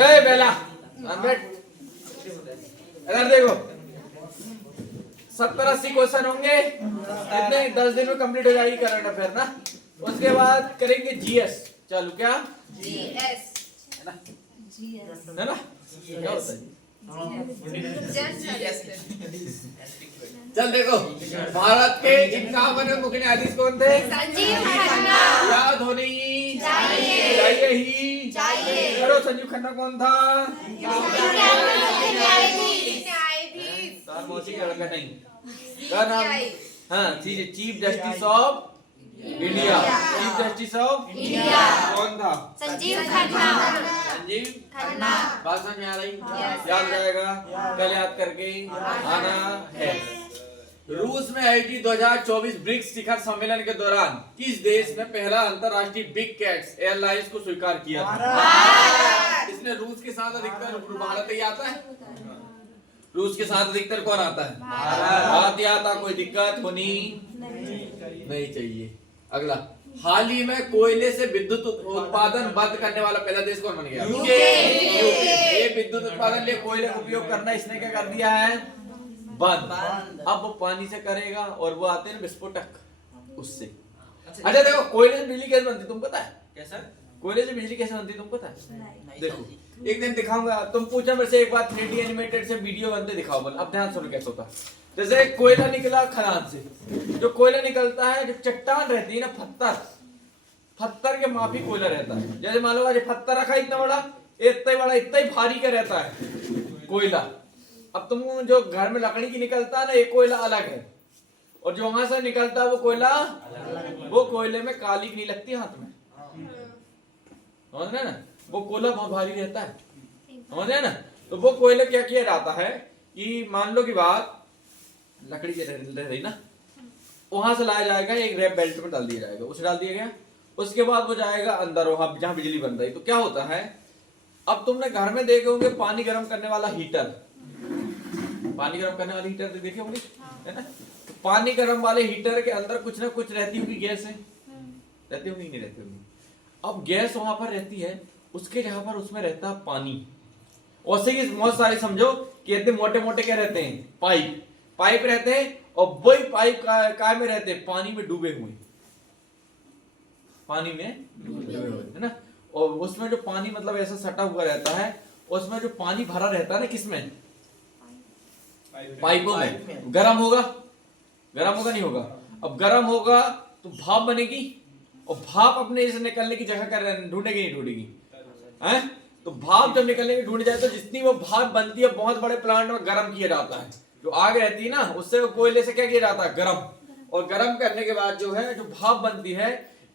ए बेला अगर देखो 70-80 क्वेश्चन होंगे, कितने 10 दिन में कंप्लीट हो जाएगी करंट अफेयर ना। उसके बाद करेंगे जीएस। चलो क्या जीएस है ना क्या होता है? चल देखो, भारत के 51 मुख्य न्यायाधीश कौन थे? संजीव खन्ना। याद होनी चाहिए ही करो। संजीव खन्ना कौन था? मौसी का लड़का नहीं का नाम? हाँ, chief justice of India. Chief justice of India कौन था? संजीव खन्ना। संजीव खन्ना। बात समझ में आ रही? याद रहेगा, कल याद करके आना है। रूस में आयोजित 2024 ब्रिक्स शिखर सम्मेलन के दौरान किस देश ने पहला अंतरराष्ट्रीय बिग कैट्स एयरलाइंस को स्वीकार किया था? इसमें रूस के साथ अधिकतर भारत ही आता है। रूस के साथ अधिकतर कौन आता है? भारत ही आता। कोई दिक्कत होनी नहीं चाहिए। अगला, हाल ही में कोयले से विद्युत उत्पादन बंद करने वाला पहला देश कौन बन गया? ये विद्युत उत्पादन लिए कोयले का उपयोग करना इसने क्या कर दिया है? बंद। अब वो पानी से करेगा और वो आते हैं विस्फोटक उससे। अच्छा देखो, कोयले से बिजली कैसे बनती तुम पता है? कैसा? कोयले से बिजली कैसे बनती तुम पता है? देखो एक दिन दिखाऊंगा। तुम पूछा मेरे से एक बार 3D एनिमेटेड से वीडियो बनते दिखाओ। बोल अब ध्यान सुनो कैसे होता है। जैसे कोयला निकला खदान से, जो कोयला निकलता है, जो चट्टान रहती है ना, पत्थर के माफी कोयला रहता है। जैसे मान लो आज पत्थर रखा इतना बड़ा, इतना ही भारी का रहता है कोयला। अब तुम जो घर में लकड़ी की निकलता है ना, एक कोयला अलग है, और जो वहां से निकलता है वो कोयला, वो कोयले में कालिक नहीं लगती हाथ में, समझ रहे ना? वो कोयला बहुत भारी रहता है, समझ रहे ना? तो वो कोयला क्या किया जाता है कि मान लो की बात लकड़ी के रह रही ना, वहां से लाया जाएगा, एक रैप बेल्ट में डाल दिया जाएगा, उसे डाल दिया गया। उसके बाद वो जाएगा अंदर वहां जहां बिजली बन रही। तो क्या होता है, अब तुमने घर में देखे होंगे पानी गर्म करने वाला हीटर, पानी गर्म करने वाली हीटर देखे होंगे, है ना? तो पानी गर्म वाले हीटर के अंदर कुछ ना कुछ रहती होगी, गैस है, रहती होगी नहीं रहती होगी। अब गैस वहां पर रहती है, उसके जगह पर उसमें रहता है पानी। वैसे ही बहुत सारे समझो कि इतने मोटे मोटे क्या रहते हैं, पाइप रहते हैं, और वही पाइप काय में रहते हैं, पानी में डूबे हुए, पानी में डूबे हुए, है ना? और उसमें जो पानी मतलब ऐसा सटा हुआ रहता है, उसमें जो पानी भरा रहता है ना, किसमें? पाइपों में। गरम होगा नहीं होगा? अब गरम होगा तो भाप बनेगी, और भाप अपने इसे निकलने की जगह ढूंढेगी नहीं ढूंढेगी, हैं? तो भाप जब निकलने की ढूंढ जाए तो जितनी वो भाप बनती है, बहुत बड़े प्लांट में गर्म किया जाता है। जो आग रहती है ना, उससे कोयले से क्या किया जाता है? गरम। और गरम करने के बाद जो है, जो भाप बनती है,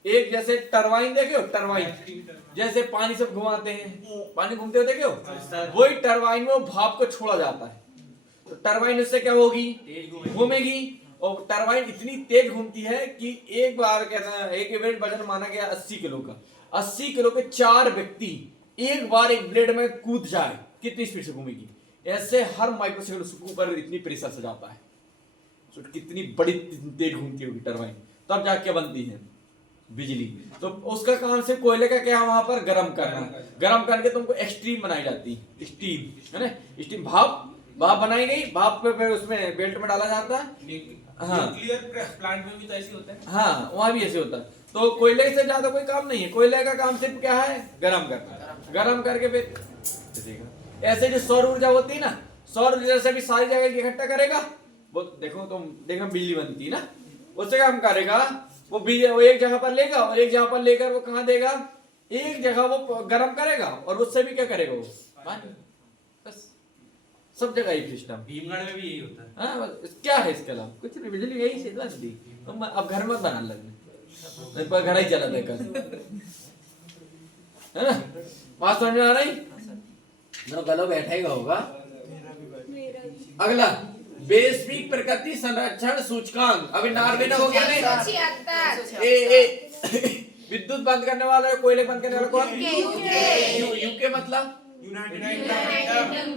एक जैसे टरबाइन देखे हो, टरबाइन जैसे पानी से घुमाते हैं, पानी घूमते हो देखे हो, वही टरबाइन में भाप को छोड़ा जाता है। तो टरबाइन उससे क्या होगी? घूमेगी, और टरबाइन इतनी तेज घूमती है कि एक बार कहना, एक इवेंट वजन माना गया 80 किलो का, 80 किलो के 4 व्यक्ति एक बार एक ब्लेड में कूद जाए, कितनी स्पीड से घूमेगी? ऐसे हर माइक्रो सेकंड उसके ऊपर इतनी प्रेशर से जाता है, तो कितनी बड़ी तेज घूमती होगी टरबाइन, तब जाके बनती है बिजली। तो उसका काम से कोयले का क्या है, वहां पर गर्म करना, गर्म करके तुमको एक्सट्रीम बनाई जाती है, स्टीम, है ना? स्टीम भाप बनाई गई, भाप पे फिर उसमें बेल्ट में डाला जाता है। हाँ, न्यूक्लियर प्लांट में भी तो ऐसे होता है। हाँ, वहां भी ऐसे होता है। तो कोयले से ज्यादा कोई काम नहीं है, कोयले का काम सिर्फ क्या है? गर्म करना। गर्म करके फिर ऐसे जो सौर ऊर्जा होती है ना, सौर ऊर्जा से भी सारी जगह इकट्ठा करेगा। वो देखो तुम देखो बिजली बनती है ना, उससे काम करेगा, वो एक जगह पर लेगा, और एक जगह पर लेकर वो कहाँ देगा? एक जगह वो गर्म करेगा, और उससे भी क्या करेगा? वो पानी। बस सब जगह ही सिस्टम। भीमगढ़ में भी यही होता है। हाँ, क्या है इसके अलावा? कुछ नहीं, बिजली यही से बस दी। तुम अब घर मत बना लगने, पर घर ही चला देकर, है ना? बात समझ में आ रही? गलो बैठा ही होगा। अगला, वैश्विक प्रकृति संरक्षण सूचकांक, अभी नॉर्वे ने हो गया नहीं? विद्युत बंद करने वाला, कोयले बंद करने वाला कौन? यूके मतलब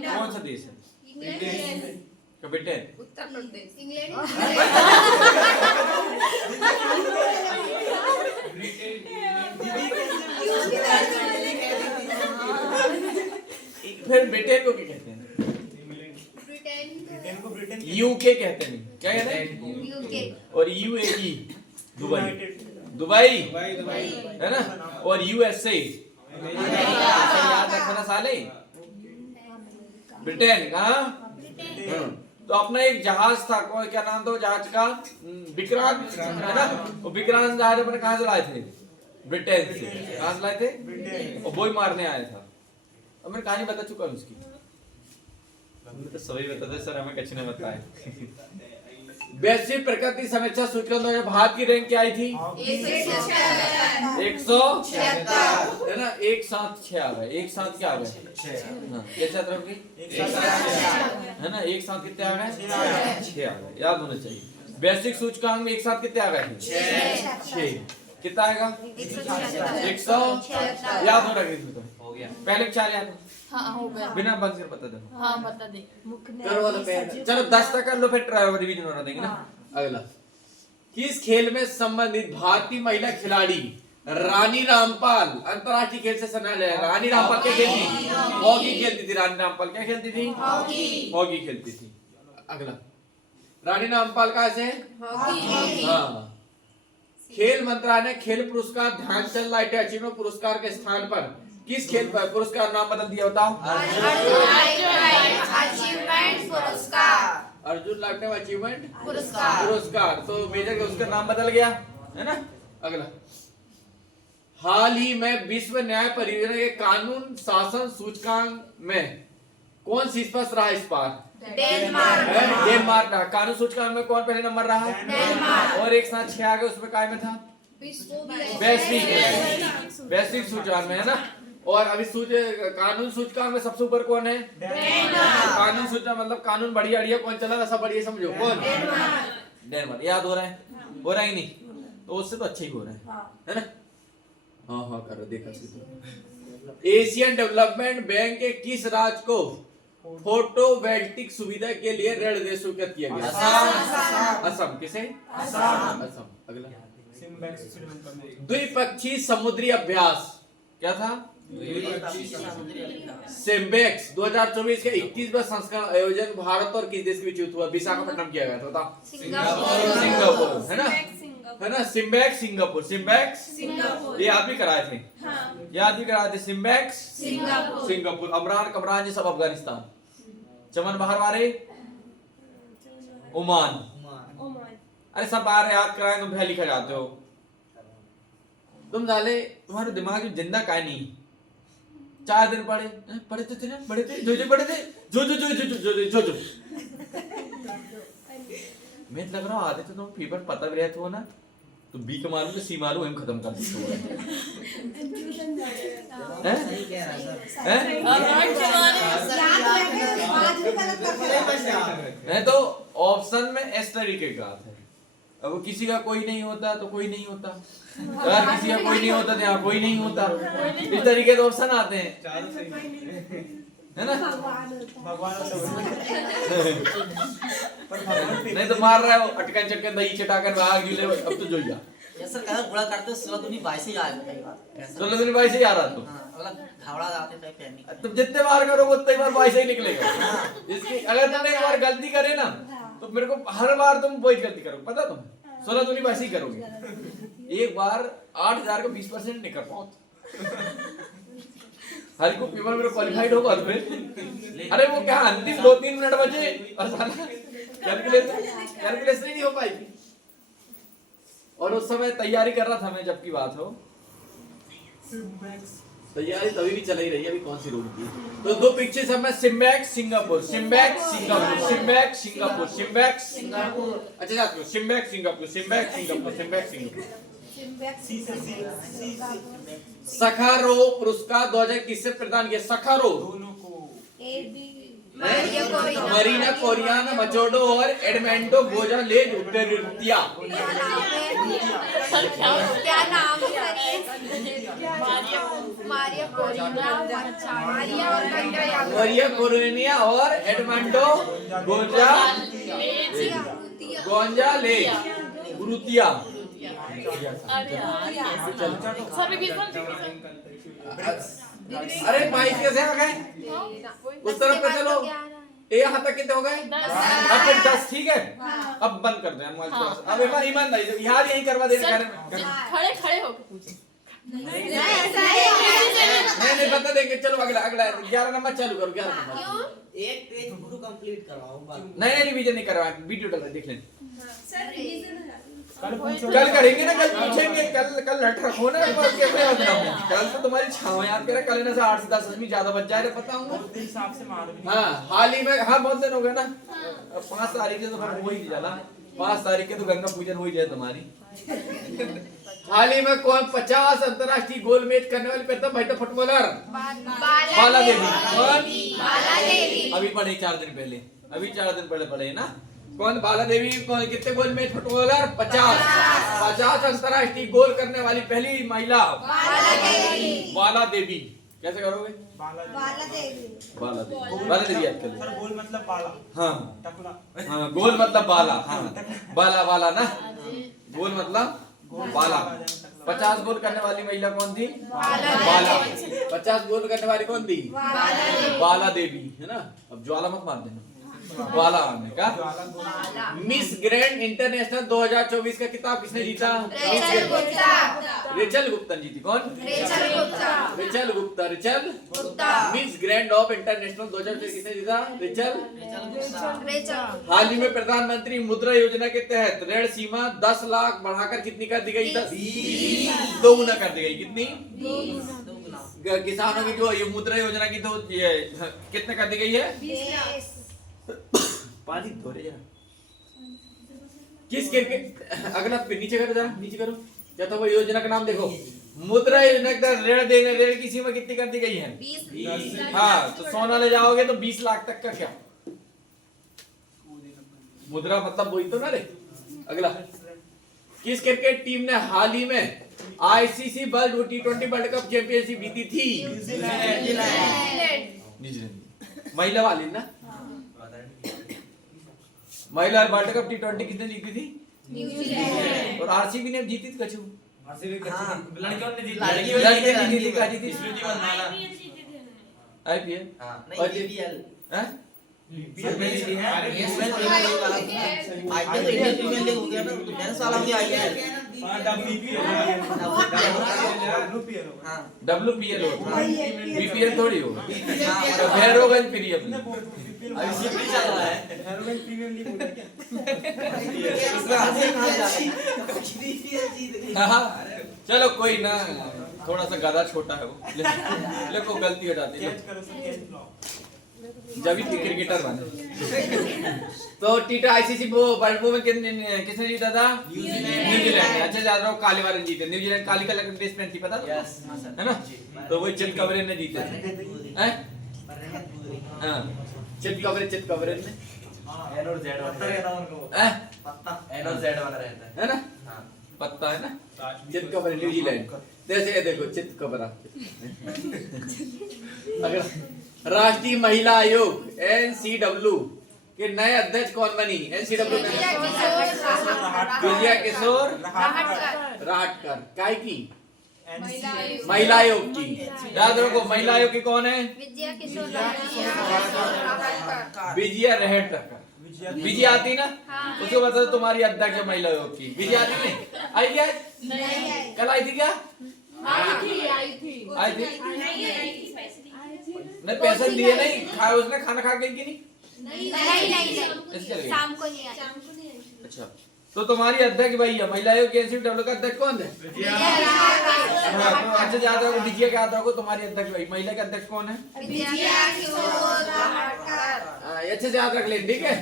कौन सा देश है? ब्रिटेन, उत्तर प्रदेश, फिर ब्रिटेन को क्या कहते हैं? ब्रिटेन यूके कहते हैं। क्या कहते हैं? यूके और यूएई दुबई, दुबई है ना। और यूएसए याद रखना साले। ब्रिटेन कहाँ? तो अपना एक जहाज था, कौन क्या नाम था वो जहाज का? विक्रांत है ना। वो विक्रांत जहाज अपने कहाँ से लाए थे? ब्रिटेन से। कहाँ से लाए थे? और वो ही मारने आया था। अब मैं कहानी बता चुका हूँ उसकी। हमने तो सभी बता दे सर, हमें कुछ नहीं बताया। वैश्विक प्रकृति समीक्षा सूचकांक में भारत की रैंक क्या आई थी? 176 है ना। एक साथ 6 आ गए। एक साथ क्या आ गए? 6। हाँ कैसे रहोगे? है ना। एक साथ कितने आ गए? 6 आ गए। याद होना चाहिए। वैश्विक सूचकांक में एक साथ कितने आ गए? 6। कितना आएगा? 100। याद हो रहा है इसमें तो? हो गया। पहले 4 याद हो? हाँ हो गया। बिना बंद कर बता दो। हाँ बता दे। कर वाला पहले चलो 10 तक कर लो, फिर रिवीजन होना देंगे ना। अगला, किस खेल में संबंधित भारतीय महिला खिलाड़ी रानी रामपाल अंतरराष्ट्रीय खेल से संलग्न है? रानी रामपाल क्या खेलती थी? हॉकी खेलती थी। रानी रामपाल क्या खेलती थी? हॉकी खेलती थी। अगला, रानी रामपाल कहाँ से? हाँ। खेल मंत्रालय ने खेल पुरस्कार ध्यानचंद लाइफ अचीवमेंट पुरस्कार के स्थान पर किस खेल पर पुरस्कार नाम बदल दिया? बताओ। अचीवमेंट पुरस्कार। अर्जुन लाइफ अचीवमेंट पुरस्कार। पुरस्कार। तो मेजर का उसका नाम बदल गया है ना। अगला, हाल ही में विश्व न्याय परियोजना के कानून शासन सूचकांक में कौन शीर्ष पर रहा इस बार? डेनमार्क रहा। कानून सूचकांक में कौन पहले नंबर रहा? डेनमार्क। और एक साथ 6 आ गए। उसमें काय में था? वैश्विक सूचकांक में है ना। और अभी कानून सूचकांक में सबसे ऊपर कौन है? कानून सूचकांक मतलब कानून बढ़िया बढ़िया कौन चला था? सब बढ़िया समझो। कौन? डेनमार्क। याद हो रहा है? हो रहा ही नहीं तो उससे तो अच्छा ही हो रहा है ना। हाँ हाँ करो देखा। एशियन डेवलपमेंट बैंक के किस राज्य को फोटोवोल्टिक सुविधा के लिए ऋण दे स्वीकृत किया गया? असम। किसे? असम। अगला, द्विपक्षीय समुद्री अभ्यास क्या था? सिम्बेक्स 2024 के 21वां संस्करण आयोजन भारत और किस देश के बीच हुआ? विशाखापट्टनम किया गया था। बताओ। सिंगापुर है ना। है ना। SIMBEX Singapore. सिम्बेक्स ये आप भी कराए थे। याद भी कराए थे। SIMBEX Singapore. अमरान कमरान ये सब अफगानिस्तान। चमन बाहर वाले ओमान। अरे सब बाहर याद कराए तुम लिखा जाते हो तुम साले। तुम्हारे दिमाग में जिंदा का नहीं। 4 दिन पढ़े थे ना। पढ़े थे जो पढ़े थे जो मैं लग रहा हूँ आधे तो तुम पेपर पता भी रहते हो ना। तो बी का मालूम तो सी मालूम हम खत्म कर देते हो। तो ऑप्शन में इस तरीके का है। अब वो किसी का कोई नहीं होता तो कोई नहीं होता। अगर किसी का कोई नहीं होता तो यहाँ कोई नहीं होता। इस तरीके के ऑप्शन आते हैं है ना। नहीं तो मार रहा है वो अटकन चटकन दही चटाकर भाग गिले। अब तो जो जा सर कहा गुड़ा करते 16 से आ रहा है। 16 से आ रहा तो घावड़ा आते थे पहनी। तुम जितने बार करो उतने बार 22 ही निकलेगा। इसकी अगर तुमने एक बार गलती करे ना तो मेरे को हर बार तुम वही गलती करोगे। पता तुम 16 ही करोगे। एक बार 8000 का 20% नहीं कर पाओ। हर को पेपर में क्वालिफाइड होगा तो फिर अरे वो क्या अंतिम 2-3 मिनट बचे कैलकुलेशन ही नहीं हो पाई। और उस समय तैयारी कर रहा था मैं जबकि बात हो। तैयारी तभी भी चल ही रही है। अभी कौन सी रूम की तो 2 पिक्चर्स है। SIMBEX Singapore. SIMBEX Singapore. SIMBEX Singapore. SIMBEX Singapore. अच्छा याद करो। SIMBEX Singapore. SIMBEX Singapore. SIMBEX Singapore. Sakharov पुरस्कार 2000 किससे प्रदान किया? सखारोव मरीना कोरियाना मचोडो और एडमेंटो गोजा ले उत्तरीतिया। क्या नाम है? मारिया कोरिनिया और एडमेंटो गोजा ले गुरुतिया। अरे 22 कैसे आ गए? उस तरफ पे चलो। ये यहाँ तक कितने हो गए? 10। अब फिर 10 ठीक है। अब बंद कर दो यार मोबाइल थोड़ा सा। अब एक बार ईमानदारी यार यही करवा देने का खड़े खड़े होकर पूछे। नहीं बता देंगे। चलो अगला अगला 11 नंबर चालू करो। 11 नंबर एक पेज पूरा कंप्लीट करवाओ बस। नहीं रिवीजन नहीं करवा वीडियो डाल देख लें। कल कल करेंगे ना कल पूछेंगे कल लट रखो ना कैसे होता है कल तो तुम्हारी छाव याद करा कल ना से 8 से 10 आदमी ज्यादा बच जाए पता हूँ हिसाब से मार हाँ हाल ही में हाँ बहुत दिन हो गए ना 5 तारीख से तो फिर हो ही जाला 5 तारीख के तो गंगा पूजन हो ही जाए तुम्हारी हाल ही में कौन 50 अंतरराष्ट्रीय गोल मैच करने वाली प्रथम महिला फुटबॉलर बाला देवी कौन बाला देवी अभी पढ़े 4 दिन पहले अभी 4 दिन पहले पढ़े ना कौन बाला देवी कौन कितने गोल में फुटबॉलर 50 अंतरराष्ट्रीय गोल करने वाली पहली महिला बाला देवी कैसे करोगे बाला देवी बाला देवी याद कर लो सर गोल मतलब बाला हाँ टकला हाँ गोल मतलब बाला हाँ बाला बाला ना गोल मतलब बाला 50 गोल करने वाली महिला कौन थी बाला 50 गोल करने वाली कौन थी बाला देवी है ना अब ज्वाला मत मार देना बाला ने का मिस ग्रैंड इंटरनेशनल 2024 का खिताब किसने जीता रेचल गुप्ता जीती कौन Rachel Gupta miss grand of international 2024 किसने जीता रेचल हाल ही में प्रधानमंत्री मुद्रा योजना के तहत ऋण सीमा 10 लाख बढ़ाकर कितनी कर दी गई 2 कर दी गई कितनी किसानों की जो ये मुद्रा योजना की तो ये कितने कर दी गई है पानी धो रहे किस क्रिकेट अगला नीचे करो जरा नीचे करो या तो वो योजना का नाम देखो मुद्रा योजना का ऋण देने ऋण की सीमा कितनी कर दी गई है 20 हाँ तो सोना ले जाओगे तो 20 लाख तक का क्या मुद्रा मतलब वही तो ना रे अगला किस क्रिकेट टीम ने हाल ही में ICC world T20 world cup championship जीती थी न्यूजीलैंड महिला वाली ना महिला वर्ल्ड कप T20 किसने जीती थी न्यूजीलैंड और आरसीबी ने जीती थी कछु लड़कियों ने जीती लड़के ने जीती का जीती स्मृति मंदाना आईपीएल हां नहीं बीपीएल हैं बीपीएल जीती है इसमें प्रीमियर लीग वाला आईपीएल तो इंडियन प्रीमियर लीग हो गया ना तो मैंने साल में आईपीएल हां डब्ल्यूपीएल हां डब्ल्यूपीएल हो बीपीएल थोड़ी हो भैरवगंज फ्री अपनी अभी सीपी चल रहा है हेरोइन प्रीमियर लीग हो गया इसमें हमसे कहां जा रही बीपीएल जीत गई हाँ चलो कोई ना थोड़ा सा गधा छोटा है वो लेकिन गलती हो जाती है कैच करो सर कैच लो जब ही क्रिकेटर बने तो टी20 आईसीसी वो वर्ल्ड कप में किसने जीता था न्यूजीलैंड अच्छा याद रहो काले वाले जीते न्यूजीलैंड काली कलर की ड्रेस पहनती पता है ना तो वही चित कवरेज ने जीते हैं हां चित कवरेज ने एन और जेड पत्ता रहता है उनको हैं पत्ता एन और जेड वाला रहता है ना हां पत्ता है ना चित कवरेज न्यूजीलैंड जैसे ये देखो चित कवरा अगर राष्ट्रीय महिला आयोग एनसीडब्ल्यू के नए अध्यक्ष कौन बनी एनसीडब्ल्यू विजया किशोर राहटकर काय की महिला आयोग की याद रखो महिला आयोग की कौन है विजया राहटकर विजया आती ना उसको बता तुम्हारी अध्यक्ष महिला आयोग की विजया आती नहीं आई क्या कल आई थी क्या आई थी नहीं पैसे दिए नहीं खाया उसने खाना खा गई कि नहीं शाम को नहीं आई अच्छा तो तुम्हारी अध्यक्ष भाई है महिला आयोग के एनसीडब्ल्यू का अध्यक्ष कौन है हाँ तो अच्छा याद रखो विजय का याद रखो तुम्हारी अध्यक्ष भाई महिला के अध्यक्ष कौन है अच्छे से याद रख ले ठीक है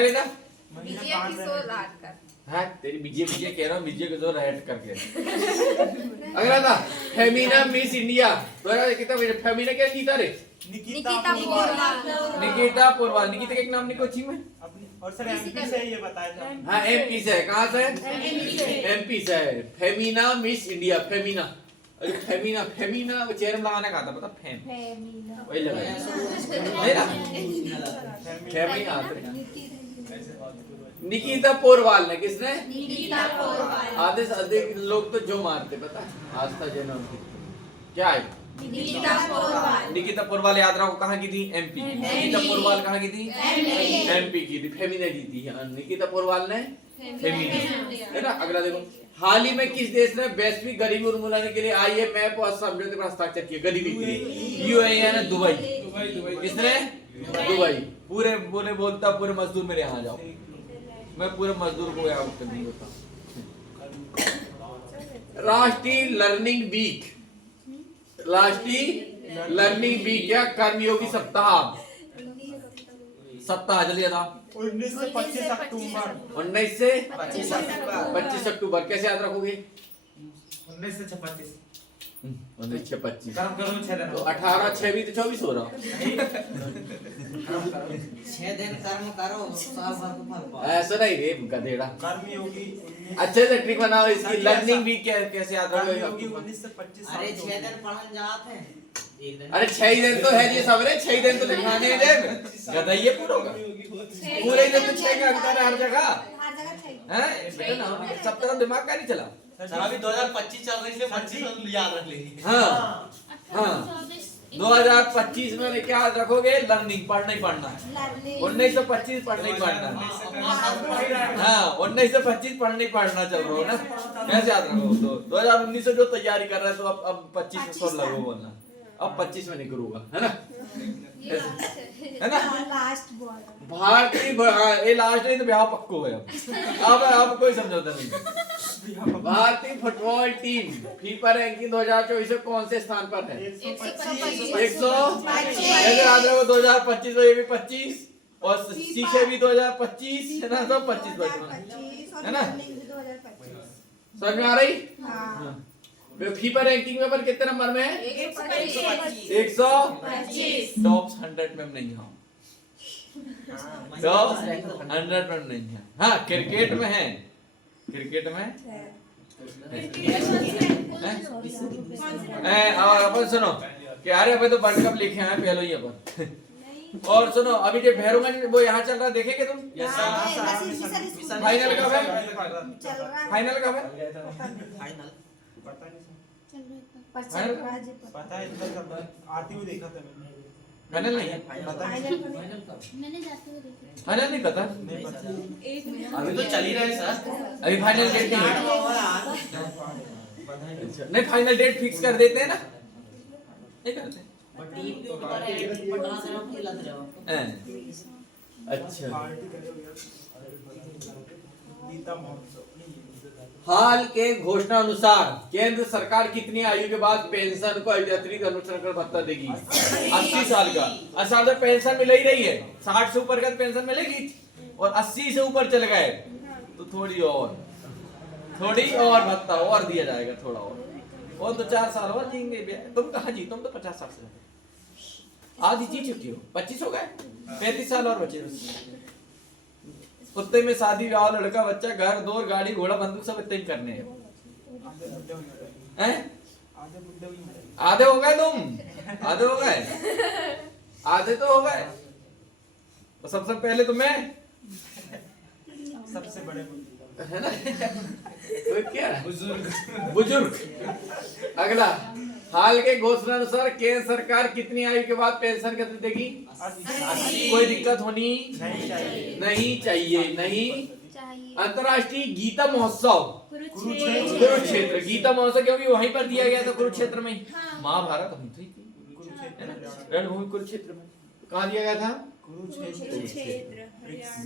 बेटा हाँ तेरी विजय कह रहा हूँ विजय को जो रहट करके अगला था फेमिना मिस इंडिया 2021 फेमिना क्या जीता रे निकिता पोरवाल निकिता पोरवाल निकिता का एक नाम निको अच्छी में और सर एमपी से ये बताया था हाँ एमपी से कहाँ से एमपी से फेमिना मिस इंडिया फेमिना अरे फेमिना वो चेहरे में लगाने का था पता फेम वही लगाया फेमिना निकिता पोरवाल ने किसने आधे से अधिक लोग तो जो मारते पता आस्था जनम क्या है? निकिता पोरवाल। निकिता पोरवाल याद रखो कहाँ की थी? एमपी। निकिता पोरवाल कहाँ की थी? एमपी की थी। फेमिना की थी। निकिता पोरवाल ने फेमिना, है ना। अगला देखो, हाल ही में किस देश ने वैश्विक गरीबी उन्मूलन के लिए IMF और समझौते पर हस्ताक्षर किए? गरीबी के लिए UAE ने दुबई। किसने? दुबई। पूरे बोले बोलता पूरे मजदूर मेरे यहाँ जाओ, मैं पूरे मजदूर को यहाँ नहीं होता। राष्ट्रीय लर्निंग वीक, राष्ट्रीय लर्निंग वीक या कर्मयोगी सप्ताह, सप्ताह जल्दी था 19 से 25 अक्टूबर। 19 से 25 अक्टूबर। 25 अक्टूबर। कैसे याद रखोगे? 19 से 26 19 से 25 काम करो 6 दिन। तो 18 6 भी तो 24 हो रहा। 6 दिन कर्म करो, साल भर को फल पाओ। ऐसा नहीं रे गधेड़ा। कर्म योगी अच्छे से ट्रिक बनाओ इसकी। लर्निंग वीक कैसे याद कर्म योगी रखोगे? 19 से 25। अरे 6 दिन पढ़न जाते हैं, एक दिन अरे 6 ही दिन तो है ये सब रे, 6 ही दिन तो लिखाने हैं। गधाइए पूरा का पूरे दिन तो 6 का अंतर है हर जगह, हैं बेटा ना। सब तरह दिमाग का नहीं चला। सर अभी 2025 चल रही है इसलिए 25 याद रख लेंगे। हाँ हाँ 2025 में क्या याद रखोगे? लर्निंग, पढ़ना ही पढ़ना है। 1925 पढ़ना ही पढ़ना है। हाँ 1925 पढ़ना ही पढ़ना चल रहा हो ना, कैसे याद रखो? तो 2019 से जो तैयारी कर रहा है तो अब 25 से सोच लगो बोलना। अब 25 में नहीं करूंगा, है ना, है ना। भारतीय ये लास्ट नहीं तो ब्याह पक्को है अब कोई समझौता नहीं। भारतीय फुटबॉल टीम फीफा रैंकिंग 2024 में कौन से स्थान पर है? 100 याद रखो। 2025 में ये भी 25 और शीशे भी 2025, है ना। सब 25 है ना। समझ में आ रही? फीफा रैंकिंग में पर कितने नंबर में है? 125। टॉप 100 में नहीं है, टॉप 100 में नहीं है। हाँ क्रिकेट में है, क्रिकेट में और अपन सुनो कि अरे अभी तो वर्ल्ड कप लिखे हैं पहले ही अपन। और सुनो अभी जो भैरवगंज वो यहाँ चल रहा देखेंगे तुम? फाइनल कब है? फाइनल कब है? फाइनल पता है इधर आती हुई देखा था मैंने। फाइनल नहीं है? मैंने जाते हुए देखा। फाइनल नहीं पता? नहीं पता। अभी तो चल ही रहा है सर। अभी फाइनल डेट नहीं है। नहीं फाइनल डेट फिक्स कर देते हैं ना, नहीं करते? टीम के ऊपर है, पटना से हम लग रहे हो। अच्छा। गीता महोत्सव हाल के घोषणा अनुसार केंद्र सरकार कितनी आयु के बाद पेंशन को अतिरिक्त अनुचरण भत्ता देगी? 80 साल का। 80 साल में पेंशन मिल ही रही है, 60 से ऊपर का पेंशन मिलेगी और 80 से ऊपर चल गए तो थोड़ी और भत्ता और दिया जाएगा, थोड़ा और तो 4 साल और जीएंगे। तुम कहाँ जी? तुम तो 50 साल से आधी जी चुकी हो, 25 हो गए, 35 साल और बचे। कुत्ते में शादी ब्याह, लड़का बच्चा, घर दौर गाड़ी घोड़ा बंदूक सब इतने ही करने हैं। आधे हो गए तुम, आधे हो गए, आधे तो हो गए। तो सबसे पहले तो मैं सबसे बड़े है ना। तो क्या बुजुर्ग। अगला, हाल के घोषणा अनुसार केंद्र सरकार कितनी आयु के बाद पेंशन देगी? 80। कोई दिक्कत होनी नहीं चाहिए। अंतर्राष्ट्रीय गीता महोत्सव कुरुक्षेत्र। गीता महोत्सव क्योंकि वहीं पर दिया गया था, कुरुक्षेत्र में। महाभारत हुई थी, है ना, रणभूमि कुरुक्षेत्र में। कहाँ दिया गया था?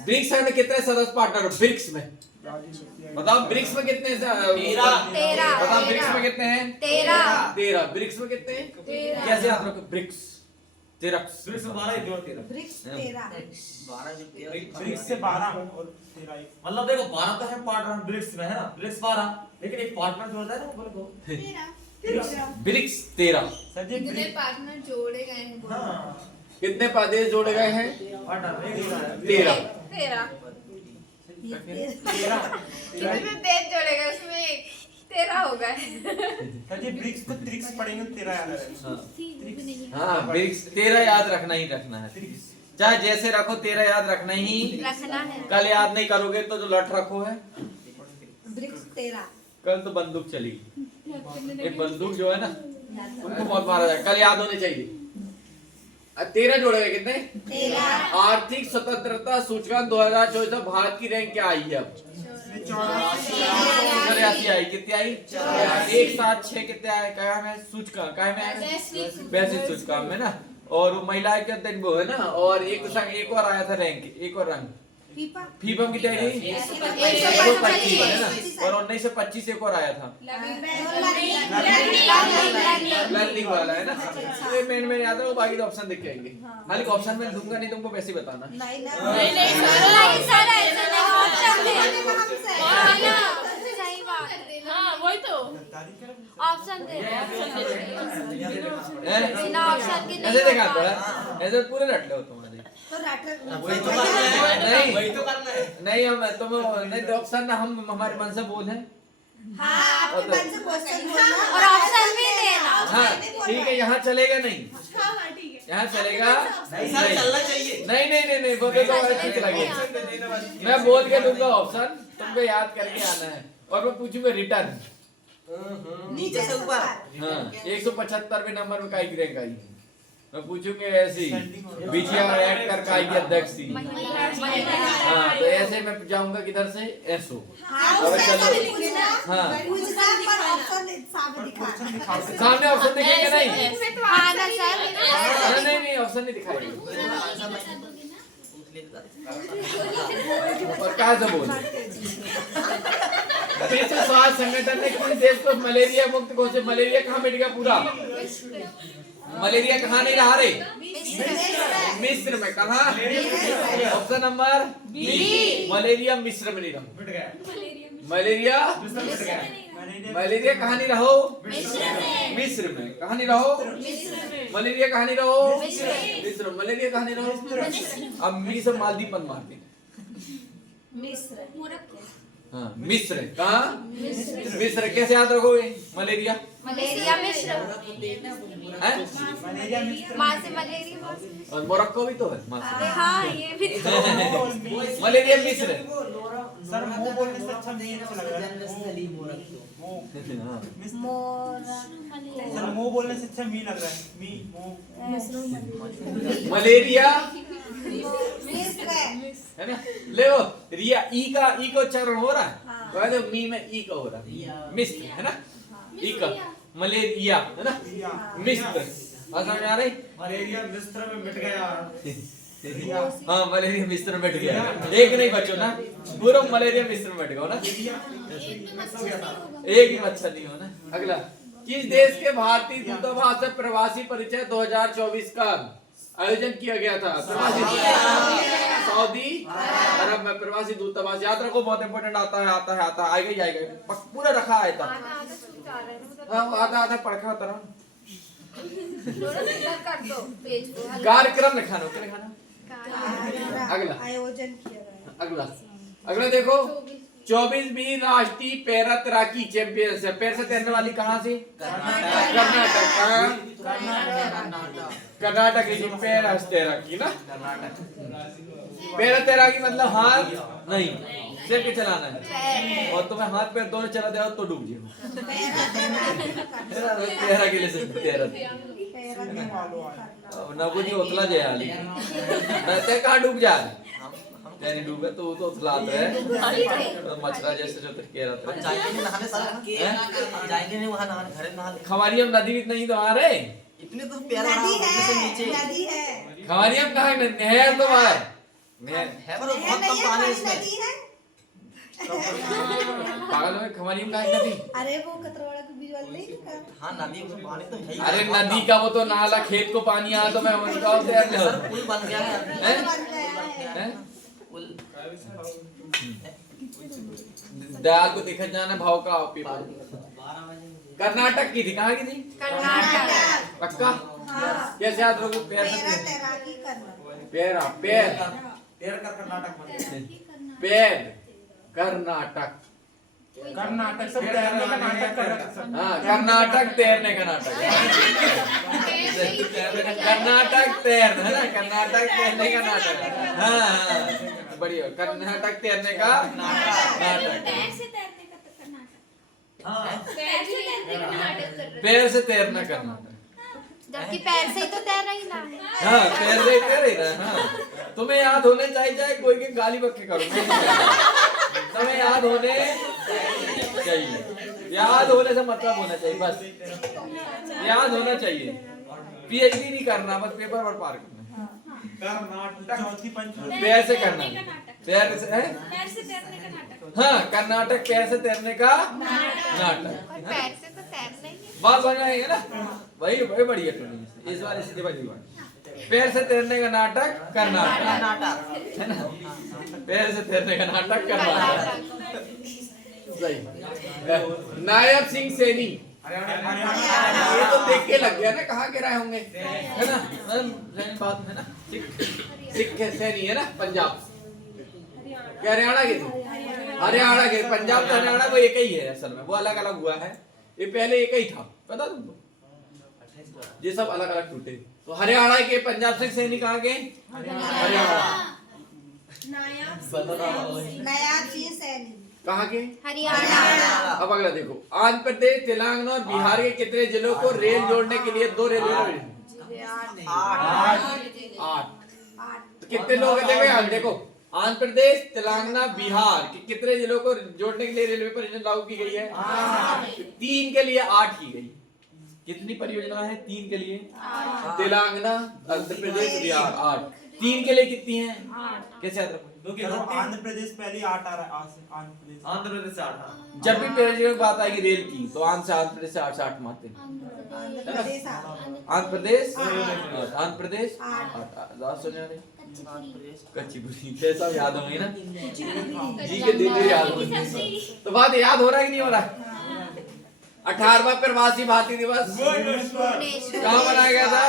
ब्रिक्स में कितने सदस्य पार्टनर? ब्रिक्स में बताओ, ब्रिक्स में कितने? 13। बताओ ब्रिक्स में कितने हैं? 13। ब्रिक्स में कितने हैं? कैसे याद रखो? ब्रिक्स 13 ब्रिक्स में 12 जोड़ 13। ब्रिक्स से 12 और 13। मतलब देखो 12 तो है पार्टनर ब्रिक्स में, है ना, ब्रिक्स 12, लेकिन एक पार्टनर जोड़ता है ना बोलो तो ब्रिक्स 13। सर जी कितने पार्टनर जोड़े गए हैं? हाँ कितने प्रदेश जोड़े गए हैं? पार्टनर एक 13। 13 कितने देश जोड़े गए? उसमें 13 हो गए। सर जी ब्रिक्स को ट्रिक्स पढ़ेंगे 13 याद रहेगा। हाँ ब्रिक्स 13 याद रखना ही रखना है, चाहे जैसे रखो 13 याद रखना ही रखना है। कल याद नहीं करोगे तो जो लठ रखो है ब्रिक्स 13। कल तो बंदूक चलेगी। ये बंदूक जो है ना उनको बहुत मारा जाए, कल याद होने चाहिए। 13 जोड़े हुए कितने? 13। आर्थिक स्वतंत्रता सूचकांक 2024 में भारत की रैंक क्या आई है अब? 84 आई। कितनी आई? 176 कितने आए? क्या में सूचकांक, क्या में आए? वैसे सूचकांक में ना। और महिलाएं के अंदर वो है ना, और एक और आया था रैंक, एक और रंग फीफा की तैयारी 125 है ना, और 1925 एक और आया था लर्निंग वाला है ना। तो ये मेन याद है, वो बाकी तो ऑप्शन दिख जाएंगे। खाली ऑप्शन में दूंगा नहीं, तुमको वैसे ही बताना। हाँ वही तो ऑप्शन दे बिना ऑप्शन के ऐसे देखा पड़ा, ऐसे पूरे रट लो तुम्हारे। वही तो करना है, नहीं वही तो करना है। नहीं, हम तुम नहीं तो ऑप्शन ना, हम हमारे मन से बोल हैं। हाँ, आपके मन से क्वेश्चन बोलना और ऑप्शन भी देना। हाँ ठीक है, यहाँ चलेगा नहीं, ठीक है यहाँ चलेगा नहीं सर, चलना चाहिए। नहीं बोले तो ठीक लगे। मैं बोल के दूंगा ऑप्शन, तुमको याद करके आना है, और मैं पूछूंगा रिटर्न। नीचे से ऊपर। हाँ 175वें नंबर में काई रैंक आई, मैं पूछूंगा ऐसी बिछिया ऐड कर काई की अध्यक्ष थी। हाँ तो ऐसे मैं जाऊंगा किधर से, ऐसो। और चलो हाँ सामने ऑप्शन दिखेंगे नहीं? हाँ ना सर, नहीं ऑप्शन नहीं दिखाएंगे। और कहाँ से बोल? विश्व स्वास्थ्य संगठन ने किस देश को मलेरिया मुक्त घोषित? मलेरिया कहाँ मिट गया पूरा? मलेरिया कहाँ नहीं रहा रे? मिस्र में। कहाँ? ऑप्शन नंबर बी, मलेरिया मिस्र में नहीं रहा। मलेरिया कहाँ नहीं रहो? मिस्र में। कहाँ नहीं रहो? मलेरिया कहाँ नहीं रहो? मिस्र। मलेरिया कहाँ नहीं रहो? अब मी से मालदीव बन मारते। हाँ मिस्र। कहाँ? मिस्र। कैसे याद रखोगे मलेरिया? मलेरिया मिश्र हैं? माँ से मलेरिया। और मोरक्को भी तो है माँ से। हाँ ये भी तो। मलेरिया मिस्र। सर मुंह बोलने से अच्छा नहीं अच्छा लग रहा है। सर मुंह बोलने से अच्छा मी लग रहा है। मी मुंह। मलेरिया है ना। ले वो रिया ई का उच्चारण हो रहा है, तो मी में ई का हो रहा है। मिस्र है ना, ई का मलेरिया है ना, मिस्र। समझ आ रही? मलेरिया मिस्र में मिट गया। हाँ मलेरिया मिस्र में मिट गया। एक नहीं बचो ना, पूरा मलेरिया मिस्र में मिट गया ना। एक ही मच्छर नहीं हो ना। अगला, किस देश के भारतीय दूतावास से प्रवासी परिचय 2024 का आयोजन किया गया था? प्रवासी सऊदी अरब में प्रवासी दूतावास। याद रखो, बहुत इंपोर्टेंट आता है आएगा ही आएगा, पूरा रखा है था। आधा पढ़ा तरह कर दो पेज को। कार्यक्रम लिखाना, क्या लिखाना? अगला आयोजन किया गया। अगला देखो, 24वीं राष्ट्रीय पैरा तैराकी चैंपियनशिप। पैर से तैरने वाली कहाँ से? कर्नाटक की पैरा तैराकी ना। पैरा तैराकी मतलब हाथ नहीं, सिर के चलाना है, और तुम्हें हाथ पैर दोनों चला दे तो डूब जाओ। पैरा के लिए सिर्फ तैरा नबुदी उतला जाए, मैं कहाँ डूब जा तेरी डूबे तो उतलाता है, तो मछला जैसे जो कह रहा था। जाएंगे नहाने सर, जाएंगे नहीं वहाँ नहाने, घर नहाने। खवारियम नदी भी नहीं तो आ रहे इतने तो प्यारा से नीचे नदी है। खवारियम कहाँ है? नहर तो है, नहर है पर बहुत कम पानी इसमें। नदी है। पागल है, खवारियम कहाँ है नदी? अरे वो कतरवाड़ा के बीच वाली नहीं का। हाँ नदी में पानी तो है ही। अरे नदी का वो तो नाला, खेत को पानी आया तो मैं उनका सर पुल बन गया है। हैं? पुल दाल को देखा जाना भाव का पेपर। कर्नाटक की थी, कहाँ की थी? कर्नाटक। पक्का? कैसे याद रखोगे? पैर से पैरा तैराकी करना। पैर तेर कर कर्नाटक में। पैर कर्नाटक। कर्नाटक सब तैरने का नाटक कर रहा है। हाँ कर्नाटक तैरने का नाटक। कर्नाटक तैरना है ना, कर्नाटक तैरने का नाटक। हाँ बढ़िया, कर्नाटक तैरने का नाटक। हाँ पैर से तैरने का नाटक कर रहे पैर से तैरने का नाटक। जबकि पैर से ही तो तैर रही ना है। हाँ पैर से तैर ही रहा। हाँ तुम्हें याद होने चाहिए, चाहे कोई के गाली बक्के करो, तुम्हें याद होने चाहिए। याद होने से मतलब होना चाहिए, बस याद होना चाहिए। पीएचडी नहीं करना, बस पेपर पर पार करना। कर्नाटक चौथी पंचमी पैर से करना, पैर से है। पैर से तैरने का नाटक। हाँ कर्नाटक पैर से तैरने का नाटक। और पैर से तो तैरना ही है। बात बन जाएगी ना, वही वही बढ़िया टूर्नामेंट इस बार इसी बार पैर से तैरने का नाटक कर्नाटक है ना, पैर से तैरने का नाटक कर्नाटक। सही। नायब सिंह सैनी, ये तो देख के लग गया ना कहाँ के रहे होंगे, है ना, बात है ना। सिख सैनी है ना, पंजाब क्या हरियाणा के थे, हरियाणा के। पंजाब तो हरियाणा वो एक ही है असल में, वो अलग अलग हुआ है। ये पहले एक ही था, पता तुमको, ये सब अलग अलग टूटे। तो हरियाणा के पंजाब से सैनी कहाँ के, हरियाणा। नया चीज सैनी कहाँ के, हरियाणा। अब अगला देखो, आंध्र प्रदेश, तेलंगाना और बिहार के कितने जिलों को रेल जोड़ने के लिए 2 रेलवे? 8। तो कितने लोग हैं देखो यहाँ देखो, आंध्र प्रदेश, तेलंगाना, बिहार के कितने जिलों को जोड़ने के लिए रेलवे परियोजना लागू की गई है? 3 के लिए 8 की गई। कितनी परियोजना है? 3 के लिए, तेलंगाना, आंध्र प्रदेश, बिहार 8। 3 के लिए कितनी है? कैसे याद रखो? आंध्र प्रदेश पहले 8 आ रहा है। आंध्र प्रदेश से 8। जब भी परियोजना की बात आएगी रेल की, तो आंध्र प्रदेश से 8 मारते हैं। आंध्र प्रदेश आंध्र प्रदेश, आंध्र प्रदेश 8। लास्ट सुनिया नहीं, कच्ची बुरी कैसा याद होंगे ना, जी के दिन याद होंगे। तो बात याद हो रहा है कि नहीं हो रहा? 18वां प्रवासी भारतीय दिवस कहाँ मनाया गया था?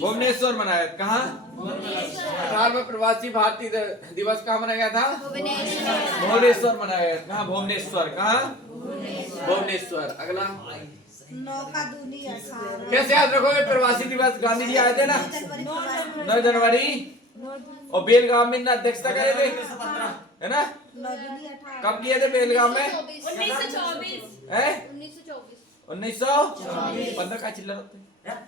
भुवनेश्वर मनाया। कहाँ? 18वां प्रवासी भारतीय दिवस कहाँ मनाया गया था? भुवनेश्वर मनाया गया। कहाँ? भुवनेश्वर। कहाँ? भुवनेश्वर। अगला नौका दूनी 18 कैसे याद रखोगे? प्रवासी दिवस गांधी जी आए थे ना 9 जनवरी, और बेलगाम में अध्यक्षता करे थे, है ना? 9 दूनी 18 कब किए थे बेलगाम में? 1924। है 1924। 1915 का चिल्ला होते हैं।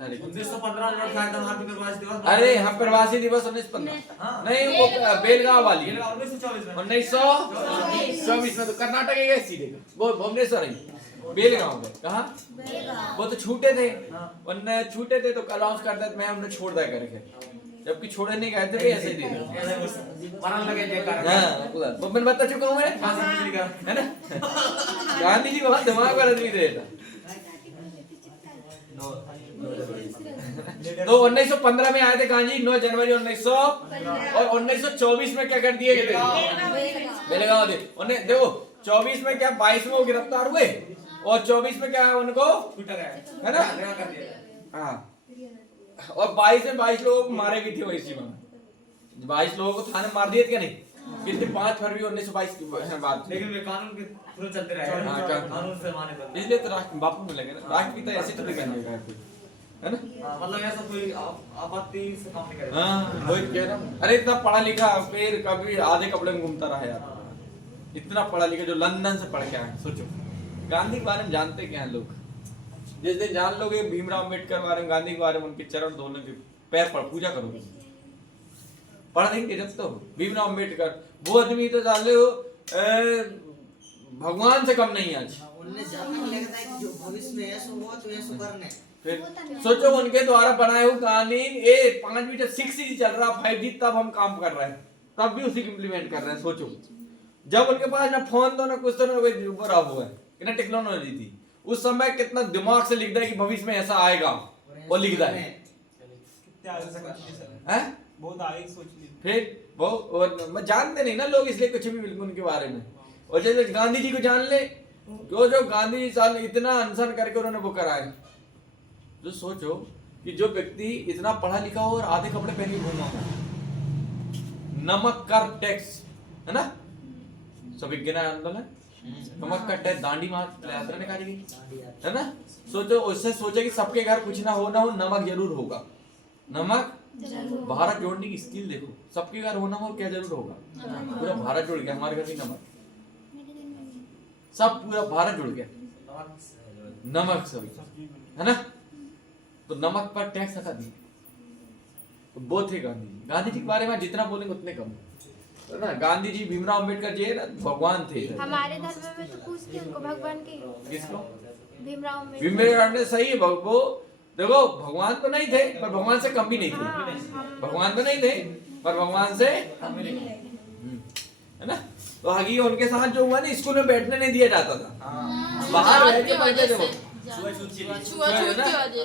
1915 में रखा था वहाँ पे प्रवासी दिवस। अरे हम प्रवासी दिवस 1915 नहीं, वो बेलगांव वाली 1924 में। 1924 में। तो कर्नाटक है सीधे, वो भुवनेश्वर है, बेलगांव में। कहाँ? वो तो छूटे थे, उनने छूटे थे तो अनाउंस करता मैं उन्हें छोड़ दिया करके, जबकि छोड़े नहीं गए थे, ऐसे ही दे दिया। मरण लगे जयकार। हाँ वो मैं बता चुका हूँ मैं, है ना। गांधी जी को बहुत दिमाग पर आदमी देता। तो 1915 में आए थे गांधी, 9 जनवरी 1900, और 1924 में क्या कर दिए गए थे? बेलगांव थे। उन्हें देखो 24 में क्या 22 में वो गिरफ्तार हुए, और 24 में क्या उनको है ना, हाँ, और 22 में 22 लोगों को मारे गए थे वो इसी में। 22 लोगों को थाने मार दिए थे क्या नहीं? कितने 5 फरवरी 1922 की बात। लेकिन वे कानून के थ्रू चलते रहे। हाँ, कानून से माने पर। इसलिए तो राष्ट्र बापू में लगे ना, राष्ट्रपिता ऐसे तो नहीं करने का है ना। मतलब ऐसा कोई आपत्ति से काम नहीं करेगा। हाँ वही कह रहा हूँ। अरे इतना पढ़ा लिखा फिर कभी आधे कपड़े में घूमता रहा यार, इतना पढ़ा लिखा जो लंदन से पढ़ के आए। सोचो गांधी के बारे में जानते क्या हैं लोग? जिस दिन जान लोगे भीमराव अम्बेडकर के बारे में, गांधी के बारे में, उनके चरण धोने के पैर पर पूजा करोगे, पढ़ देंगे जब तो। भीमराव अम्बेडकर वो आदमी तो जान लो भगवान से कम नहीं आज। उन्हें जानने लगता है कि जो भविष्य में ऐसा हुआ तो ऐसा करने। फिर सोचो उनके द्वारा बनाए हुए कानून 5G जब 6G चल रहा 5G तब हम काम कर रहे हैं, तब भी उसी को इम्प्लीमेंट कर रहे हैं। सोचो जब उनके पास ना फोन तो ना कुछ तो ना कोई बड़ा हुआ है, कितना टेक्नोलॉजी थी उस समय, कितना दिमाग से लिख दिया कि भविष्य में ऐसा आएगा, वो लिख दिया है। कितने आगे से सोच ली सर, हैं? बहुत आगे सोच ली। फिर वो और मैं जानते नहीं ना लोग, इसलिए कुछ भी बिल्कुल उनके बारे में। और जैसे गांधी जी को जान ले, जो गांधी जी साल इतना अनशन करके उन्होंने वो कराए। जो सोचो कि जो व्यक्ति इतना पढ़ा लिखा हो और आधे कपड़े पहन के घूमा हो, नमक कर टैक्स है ना, सब विज्ञान आंदोलन, नमक का टैक्स दांडी मार यात्रा निकाली गई है ना। सोचो उससे सोचे कि सबके घर कुछ ना हो नमक जरूर होगा। नमक भारत जोड़ने की स्किल देखो, सबके घर होना हो क्या जरूर होगा, पूरा भारत जोड़ गया हमारे घर भी नमक। सब पूरा भारत जुड़ गया, नमक सब, है ना। तो नमक पर टैक्स हटा दिया, तो वो थे गांधी जी। गांधी जी के बारे में जितना बोलेंगे उतने कम है ना। गांधी जी, भीमराव अम्बेडकर जी है ना, भगवान थे। हमारे धर्म में तो पूछते उनको भगवान के, किसको? भीमराव में। भीमराव ने सही है, वो देखो भगवान तो नहीं थे पर भगवान से कम भी नहीं थे। भगवान तो नहीं थे पर भगवान से है ना। तो आगे उनके साथ जो हुआ ना, स्कूल में बैठने नहीं दिया जाता था, बाहर बैठ के पढ़ते थे वो।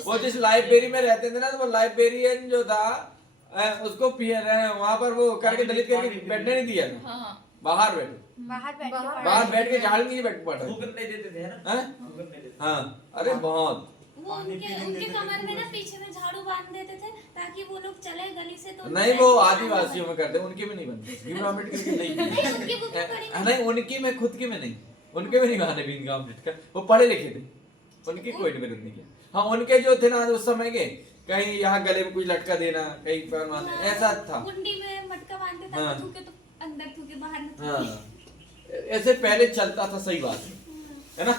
वो जिस लाइब्रेरी में रहते थे ना, तो वो लाइब्रेरियन जो था उसको वहां पर वो करके दलित करके बैठने नहीं दिया था, बाहर बैठे, बाहर बैठ के झाड़ नहीं बैठ पड़ भूख नहीं देते थे ना, भूख नहीं देते। हाँ, अरे बहुत। वो उनके कमर में ना पीछे में झाड़ू बांध देते थे ताकि वो लोग चले गली से, तो नहीं वो आदिवासियों में करते, उनके में नहीं बनते। भीमराव अम्बेडकर की नहीं, नहीं उनकी में, खुद की में नहीं, उनके में नहीं बहाने भीमराव अम्बेडकर, वो पढ़े लिखे थे, उनकी कोई विरोध नहीं किया। हाँ, उनके जो थे ना उस समय के, कहीं यहाँ गले में कुछ लटका देना, कहीं पैर मारना, ऐसा था। कुंडी में मटका बांधते थे, हाँ। थूके तो अंदर थूके बाहर न हाँ, ऐसे पहले चलता था, सही बात है ना।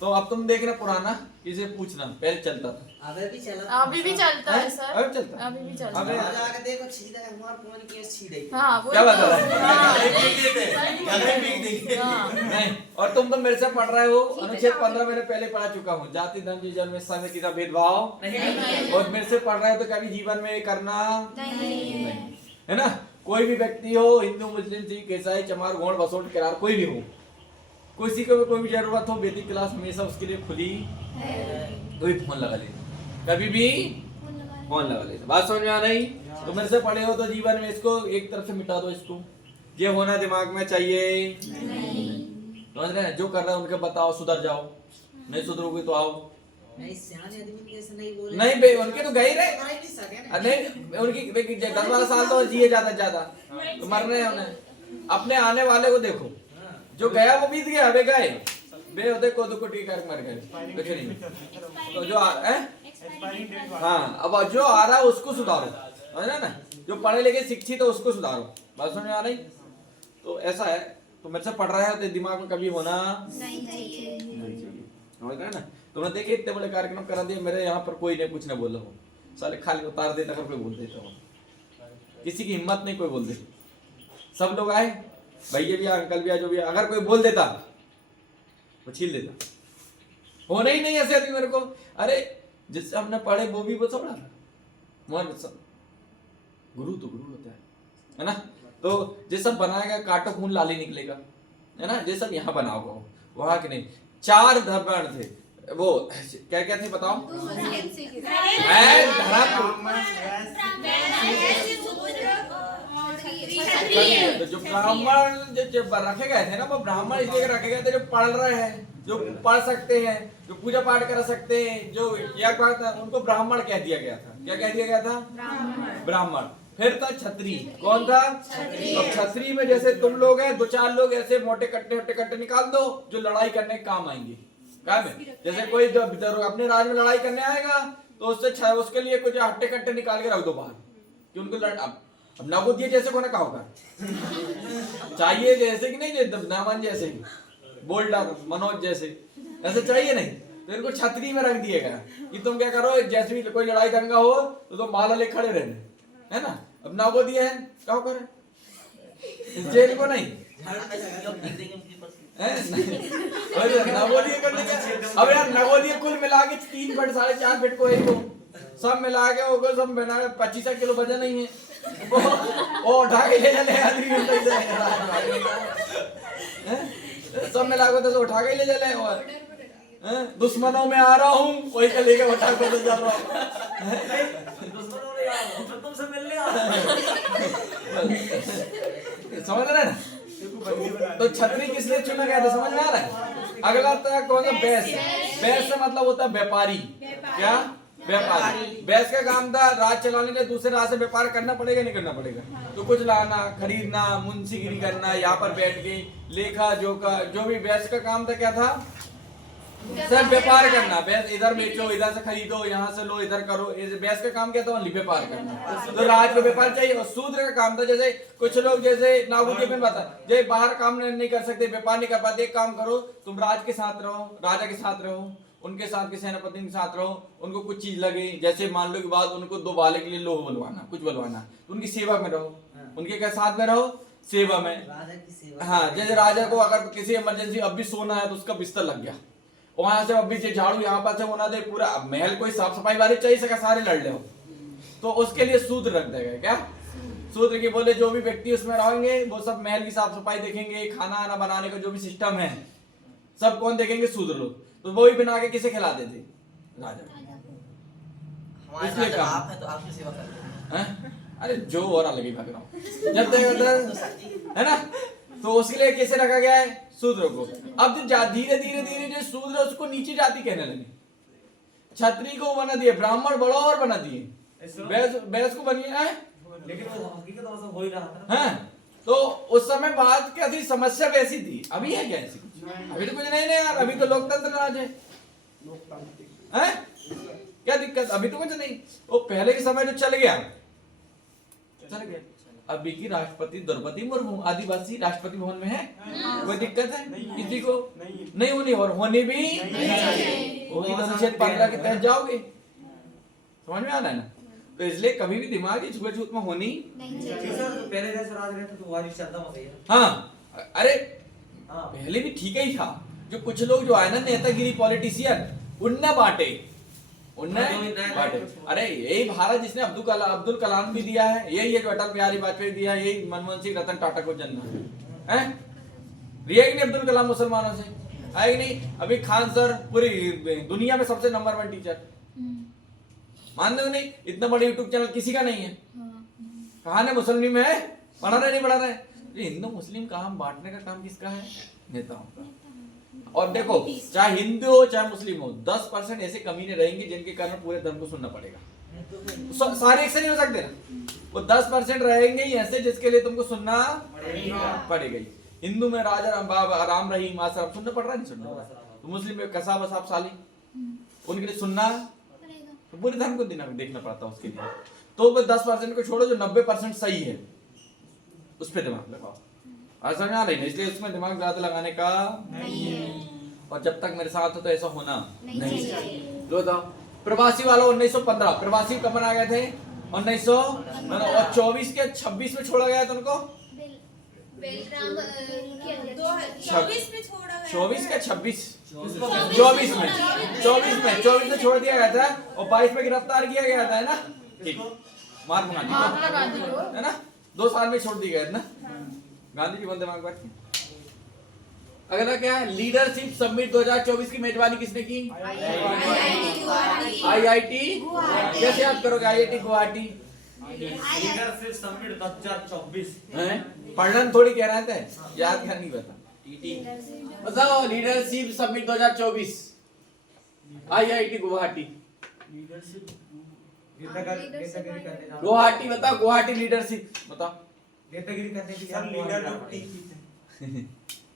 तो अब तुम देखना पुराना, किसे पूछना, पहले चलता था। अबे भी चला, अभी भी चलता है सर, अभी चलता है? अभी भी चलता अबे है। आज आके देखो छीड़ा है, हमारा पुरानी केस छीड़े। हाँ, वो क्या बता रहा हाँ। नहीं, और तुम तो मेरे से पढ़ रहे हो, अनुच्छेद 15 मैंने पहले पढ़ा चुका हूँ, जाति धर्म जन्म में समय किसी भेदभाव नहीं, और मेरे से पढ़ रहे हो तो कभी जीवन में करना नहीं, है ना। कोई भी व्यक्ति हो, हिंदू मुस्लिम सिख ईसाई चमार गौड़ बसोट किरार कोई भी हो, किसी को भी कोई भी जरूरत हो, वैदिक क्लास हमेशा उसके लिए खुली, कोई फोन लगा लेना, कभी भी फोन लगा लेना। बात समझ में आ रही? तो मेरे से पढ़े हो तो जीवन में इसको एक तरफ से मिटा दो, इसको ये होना दिमाग में चाहिए समझ रहे हैं। जो कर रहे हैं उनके बताओ, सुधर जाओ, नहीं सुधरोगे तो आओ। नहीं सियाने आदमी कैसे नहीं बोले, नहीं बे, उनके तो गए रहे, नहीं सके ना। नहीं उनकी 10-12 साल तो जिए ज्यादा तो मर रहे हैं उन्हें। अपने आने वाले को देखो, जो गया वो बीत गया, वे गए बे होते को दुख टीका मर गए, कुछ नहीं। तो जो हाँ, अब जो आ रहा है उसको सुधारो, समझ ना। जो पढ़े लिखे शिक्षित है उसको सुधारो। बात समझ में आ रही? तो ऐसा है, तो मेरे से पढ़ रहा है तो दिमाग में कभी होना नहीं चाहिए। समझ रहे ना। तुमने देखिए इतने बड़े कार्यक्रम करा दिए, मेरे यहाँ पर कोई नहीं कुछ नहीं बोला हो, साले खाली उतार देता कर कोई बोल देता हो, किसी की हिम्मत नहीं कोई बोल दे। सब लोग आए, भैया भी अंकल भी जो भी, अगर कोई बोल देता वो छील देता, होना ही नहीं ऐसे आदमी मेरे को। अरे जिससे हमने पढ़े वो भी वो सब गुरु तो गुरु होता है ना। तो जे सब बनाएगा काटो खून लाली निकलेगा, है ना। जे सब यहाँ बनाओ वहां के नहीं। 4 धर्म थे, वो क्या क्या थे बताओ? तो जो ब्राह्मण जो रखे गए थे ना, वो ब्राह्मण इसलिए रखे गए थे जो पढ़ रहे हैं, जो पढ़ सकते हैं, जो पूजा पाठ कर सकते हैं, जो क्या था उनको ब्राह्मण कह दिया गया था। क्या कह दिया गया था? ब्राह्मण। फिर था क्षत्रिय। कौन था? तो क्षत्रिय में जैसे तुम लोग हैं, 2-4 लोग ऐसे मोटे कट्टे निकाल दो जो लड़ाई करने के काम आएंगे। क्या में जैसे कोई जो अपने राज में लड़ाई करने आएगा तो उसके लिए कुछ हट्टे कट्टे निकाल के रख दो बाहर, कि उनको अब नवोदिया जैसे को ना कहा होगा चाहिए, जैसे कि नहीं नामन जैसे बोल्डा मनोज जैसे ऐसे चाहिए नहीं, तो इनको छतरी में रख दिएगा कि तुम क्या करो, जैसे भी कोई लड़ाई दंगा हो तो तुम माला ले खड़े रहने, है ना। अब नवोदिया है क्या करे, जेल को नहीं नवोदिया करने का। अब यार नवोदिया कुल मिला के 3 फीट 4.5 फीट को है, सब मिला के होगा, सब बना 25 किलो वजन नहीं है, वो उठा के ले चले आदमी, सब मिला के तो उठा के ले चले। और दुश्मनों में आ रहा हूँ, वही का लेके उठा के ले जा रहा हूँ, दुश्मनों ने आ रहा हूँ, तुमसे मिलने आ रहा समझ रहे ना। तो छतरी किस लिए चुना गया था समझ में आ रहा है? अगला था कौन सा? बैस। बैस से मतलब होता है व्यापारी। क्या? व्यापारी। बैस का काम था राज चलाने के, दूसरे राज से व्यापार करना पड़ेगा नहीं करना पड़ेगा, तो कुछ लाना खरीदना, मुंशीगिरी करना, यहाँ पर बैठ के लेखा जोखा, जो भी बैस का काम था क्या था? सब व्यापार करना, भैंस इधर बेचो, इधर से खरीदो, यहाँ से लो, इधर करो। भैंस का काम क्या था? ओनली व्यापार करना। तो राज को व्यापार चाहिए। और शूद्र का काम था, जैसे कुछ लोग जैसे नागुजी में बता, जो बाहर काम नहीं कर सकते, व्यापार नहीं कर पाते, एक काम करो, तुम राज के साथ रहो, राजा के साथ रहो, उनके साथ के सेनापति के साथ रहो, उनको कुछ चीज लगे, जैसे मान लो कि बाद उनको 2 बाले के लिए लोह बनवाना, कुछ बनवाना, तो उनकी सेवा में रहो, उनके क्या साथ में रहो, सेवा में। राजा की सेवा। हाँ, जैसे राजा को अगर किसी इमरजेंसी अब भी सोना है तो उसका बिस्तर लग गया, वहां से अब भी से झाड़ू यहाँ पर से होना दे, पूरा अब महल कोई साफ सफाई वाले चाहिए सका, सारे लड़ ले हो, तो उसके लिए शूद्र रख देगा। क्या शूद्र के बोले जो भी व्यक्ति उसमें रहेंगे वो सब महल की साफ सफाई देखेंगे, खाना आना बनाने का जो भी सिस्टम है सब कौन देखेंगे? शूद्र लोग। तो वो ही बना के किसे खिलाते थे? राजा। हमारे इसलिए राजा कहा। आप हैं तो आपकी सेवा करते हैं। हैं? अरे जो हो रहा लगी भाग रहा हूँ जब तक उधर है ना, तो उसके लिए कैसे रखा गया है? शूद्र को। अब जो धीरे धीरे धीरे जो शूद्र है उसको नीची जाति कहने लगे, क्षत्रिय को बना दिए, ब्राह्मण बड़ा और बना दिए, बैस को बनिए है। लेकिन वो हकीकत में सब हो ही रहा था ना। हाँ, तो उस समय बात क्या थी? समस्या वैसी थी। अभी है क्या ऐसी? अभी तो कुछ नहीं यार, अभी तो लोकतंत्र राज है। हैं? क्या दिक्कत? अभी तो कुछ नहीं। वो पहले के समय जो चल गया। अभी की राष्ट्रपति द्रौपदी मुर्मू आदिवासी राष्ट्रपति भवन में है, कोई दिक्कत है किसी को? नहीं होनी, और होनी भी होगी तो अनुच्छेद 15 के तहत जाओगे। समझ में आ रहा है ना? तो इसलिए कभी भी दिमाग की छुआछूत में होनी नहीं जी चाहिए। सर, पहले जैसे राज रहता तो वारी चलता मत है। हाँ, अरे हाँ। पहले भी ठीक ही था। जो कुछ लोग जो आए ना नेतागिरी पॉलिटिशियन, उनने बांटे, उनने बांटे। अरे यही भारत जिसने अब्दुल कलाम भी दिया है, यही है जो अटल बिहारी वाजपेयी दिया है, यही मनमोहन सिंह, रतन टाटा को जन्म है। रिया ही नहीं अब्दुल कलाम मुसलमानों से आए नहीं। अभी खान सर पूरी दुनिया में सबसे नंबर 1 टीचर, मान दो नहीं, इतना बड़ा यूट्यूब चैनल किसी का नहीं है। कहा ना मुस्लिम में है, पढ़ा रहे नहीं पढ़ा रहे। हिंदू मुस्लिम काम बांटने का काम किसका है? नेताओं का। और देखो, चाहे हिंदू हो चाहे मुस्लिम हो, 10% ऐसे कमीने रहेंगे जिनके कारण पूरे धर्म को सुनना पड़ेगा। सारे एक से नहीं हो सकते ना, वो 10% रहेंगे ही ऐसे जिसके लिए तुमको सुनना पड़ेगा। हिंदू में राजा राम रहीम आसराम सुनना पड़ रहा है, नहीं सुनना पड़ रहा। तो मुस्लिम में कसाब असाब साली, उनके लिए सुनना तो पूरे धर्म को देखना पड़ता है उसके लिए। तो वो 10% को छोड़ो, जो 90% सही है उस पर दिमाग लगाओ। ऐसा ना नहीं, इसलिए उसमें दिमाग ज्यादा लगाने का नहीं है। और जब तक मेरे साथ हो तो ऐसा होना नहीं चाहिए। लो बताओ, प्रवासी वाला 1915 प्रवासी कब बना गए थे? 1924 के 26 में छोड़ा गया था उनको। 24 में छोड़ा गया। 24 का 26 24 में छोड़ दिया गया था और 22 में गिरफ्तार किया गया था, है ना? ठीक, महात्मा गांधी को, है ना? 2 साल में छोड़ दिया गया था ना गांधी जी। बोलते दिमाग बात की। अगला क्या है? लीडरशिप समिट 2024 की मेजबानी किसने की? IIT। कैसे याद करोगे IIT गुवाहाटी? लीडरशिप समिट 2024 हैं? पढ़ना थोड़ी कह रहा था, याद करनी बता। बताओ, लीडरशिप समिट 2024 IIT गुवाहाटी। नेतागिरी करने जा गुवाहाटी बताओ, गुवाहाटी लीडरशिप बताओ। नेतागिरी करने के लिए सर हम लीडर वहाँ लोग जाते हैं। ठीक है।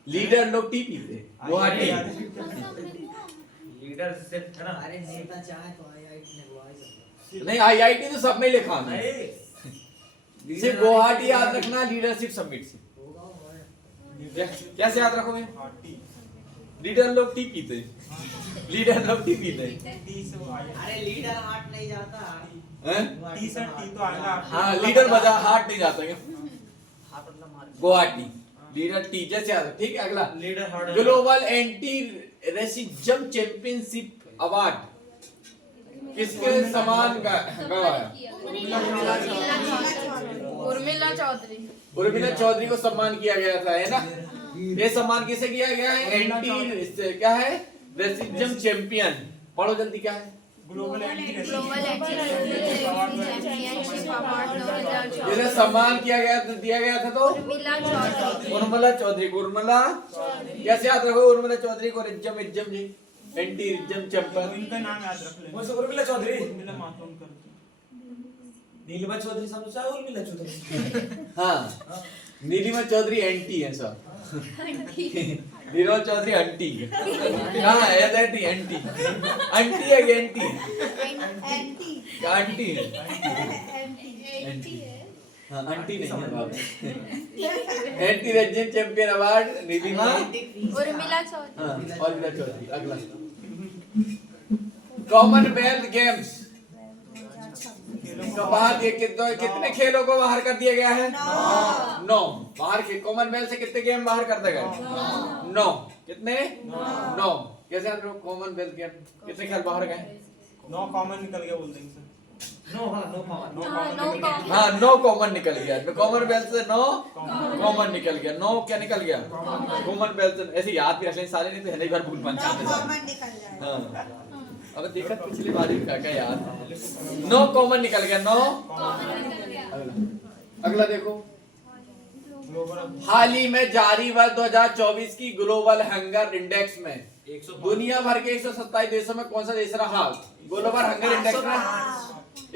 लीडर लोग टी पीते गुवाहाटी। लीडरशिप है ना। अरे नेता चाहे तो IIT लगवा ही सकता है। नहीं, IIT तो सब में लिखा है, नहीं, सिर्फ गुवाहाटी याद रखना लीडरशिप समिट से। होगा वो। कैसे याद रखोगे? लीडर लोग टी पीते, लीडर लोग टी पीते अरे लीडर हाट नहीं जाता। हैं? टी सर टी तो आएगा। हाँ, लीडर बाजार हाट नहीं जाता क्या? हाट मतलब मार। गुवाहाटी लीडर टी जैसे याद। ठीक है, अगला leader hard global anti racism championship award किसके समान गवाया? उर्मिला चौधरी। उर्मिला चौधरी को सम्मान किया गया था, है ना? ये सम्मान किसे किया गया है? एंटी क्या है? Racism champion. पढ़ो जल्दी, क्या है? Global anti global championship award 2024। जिन्हें सम्मान किया गया था, दिया गया था तो उर्मिला चौधरी। उर्मिला चौधरी को। उर्मिला कैसे याद रखो? उर्मिला चौधरी को रिज्जम जी, एंटी रिज्जम चैंपियन। इनका नाम याद रख लेना। वो सब उर्मिला चौधरी। उर्मिला मातोंडकर करके। नीलिमा चौधरी समझ आया? उर्मिला चौधरी। हाँ, नीलिमा चौधरी एंटी है सर। धीरज चौधरी आंटी हाँ एंटी आंटी आंटी है कि एंटी एंटी आंटी है एंटी हाँ आंटी नहीं है बाबू एंटी रीजन चैंपियन अवार्ड रिविमा उर्मिला चौधरी हाँ और उर्मिला चौधरी अगला कॉमनवेल्थ गेम्स तो बाहर ये कितने खेलों को बाहर कर दिया गया है 9 बाहर के कॉमनवेल्थ से कितने गेम बाहर कर दिए गए 9 कितने 9 कैसे आप लोग कॉमनवेल्थ गेम कितने खेल बाहर गए 9 कॉमन निकल गया बोल देंगे सर नो हाँ नो पावर नो हाँ, कॉमन no निकल गया हाँ 9 कॉमन निकल गया कॉमनवेल्थ से 9 कॉमन निकल गया 9 क्या निकल गया कॉमनवेल्थ से ऐसे याद भी रख लें सारे नहीं तो है नहीं बार भूल पंचायत कॉमन निकल जाए हाँ अब देखा पिछली बार भी क्या क्या याद 9 कॉमन निकल गया 9 अगला देखो हाल ही में जारी वर्ष 2024 की ग्लोबल हंगर इंडेक्स में दुनिया भर के 127 देशों में कौन सा देश रहा ग्लोबल हंगर इंडेक्स में